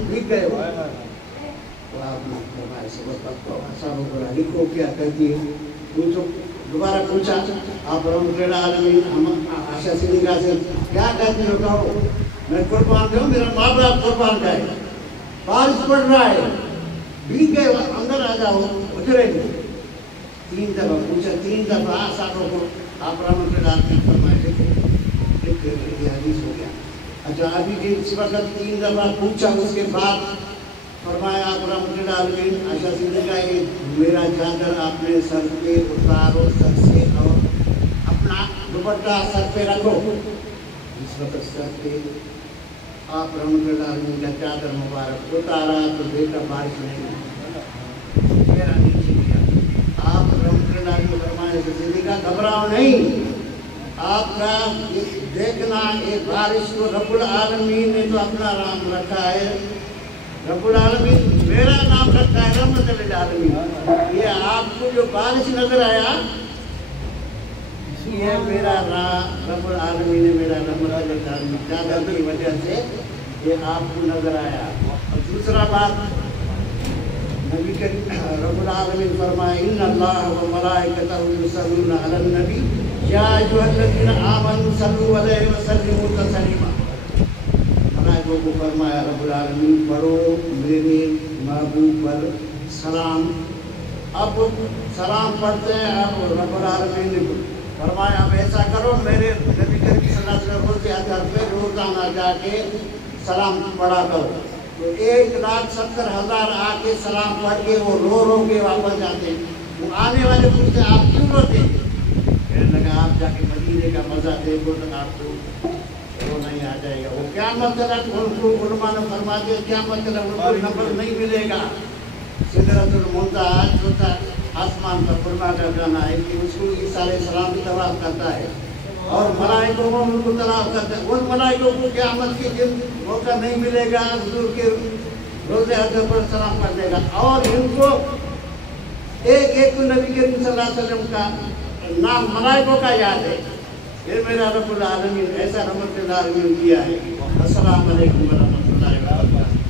بھیگ گئے ہو تو آپ نے فرمایا سبق پڑھو صاحب کو لکھو کیا کرتی ہے پوچھو دوبارہ پوچھا آپ رحمۃ اللہ علیہ عائشہ صدیقہ سے کیا کہتی ہو کہو میں قربان جاؤں میرا ماں باپ قربان جائے بارش پڑ رہا ہے بھیگ گئے اندر آ جاؤ اترے تین دفعہ پوچھا تین دفعہ صاحبوں کو آپ رحمۃ اللہ علیہ فرمائے یہ حدیث ہو گیا اچھا ابھی کہ اس وقت تین دفعہ پوچھا اس کے بعد فرمایا آپ رحمۃ اللہ علیہ عائشہ صدیقہ یہ میرا چادر آپ نے سر پہ اتارو سر سے اور اپنا دوپٹہ سر پہ رکھو اس وقت سر پہ آپ رحمۃ اللہ علیہ کا چادر مبارک اتارا تو بیٹا بارش نہیں میرا نیچے گیا آپ رحمۃ اللہ علیہ فرمایا صدیقہ گھبراؤ نہیں آپ کا دیکھنا ایک بارش کو رب العالمین نے تو اپنا نام رکھا ہے رب العالمین میرا نام رکھا ہے رحمت للعالمین یہ آپ کو جو بارش نظر آیا یہ میرا نام رب العالمین نے میرا رحمت للعالمین چادر کی وجہ سے یہ آپ کو نظر آیا اور دوسرا بات نبی کریم رب العالمین فرمائے ان اللہ و ملائکتہ یصلون علی النبی یا ایھا الذین آمنوا صلوا علیہ وسلموا تسلیما ملائکوں کو فرمایا رب العالمین پڑھو میرے محبوب پر سلام اب سلام پڑھتے ہیں اب رب العالمین نے فرمایا اب ایسا کرو میرے نبی کریم صلی اللہ علیہ وسلم کے اثر پہ روزانہ جا کے سلام پڑھا کرو تو 1,70,000 آ کے سلام پڑھ کے وہ رو کے واپس جاتے ہیں وہ آنے والے پوچھتے آپ کیوں روتے کہنے لگا آپ جا کے مدینے کا مزہ دیکھو تو آپ کو وہ نہیں آ جائے گا وہ کیا مطلب ان کو علماء نے فرما دیا کیا مطلب ان کو نمبر نہیں ملے گا سدرۃ المنتہا ہوتا آسمان پر فرما کر جانا ہے کہ اس کو عیسیٰ علیہ السلام کی طواف کرتا ہے اور ملائکوں کو ان کو طواف کرتا ہے ان ملائکوں کو قیامت کے دن موقع نہیں ملے گا حضور کے روزے حضرت پر سلام کرنے کا اور ان کو ایک ایک نبی کریم صلی اللہ علیہ وسلم کا نام ملائکوں کا یاد ہے یہ میرا رب العالمین ایسا رحمت العالمین کیا ہے السلام علیکم ورحمۃ اللہ وبرکاتہ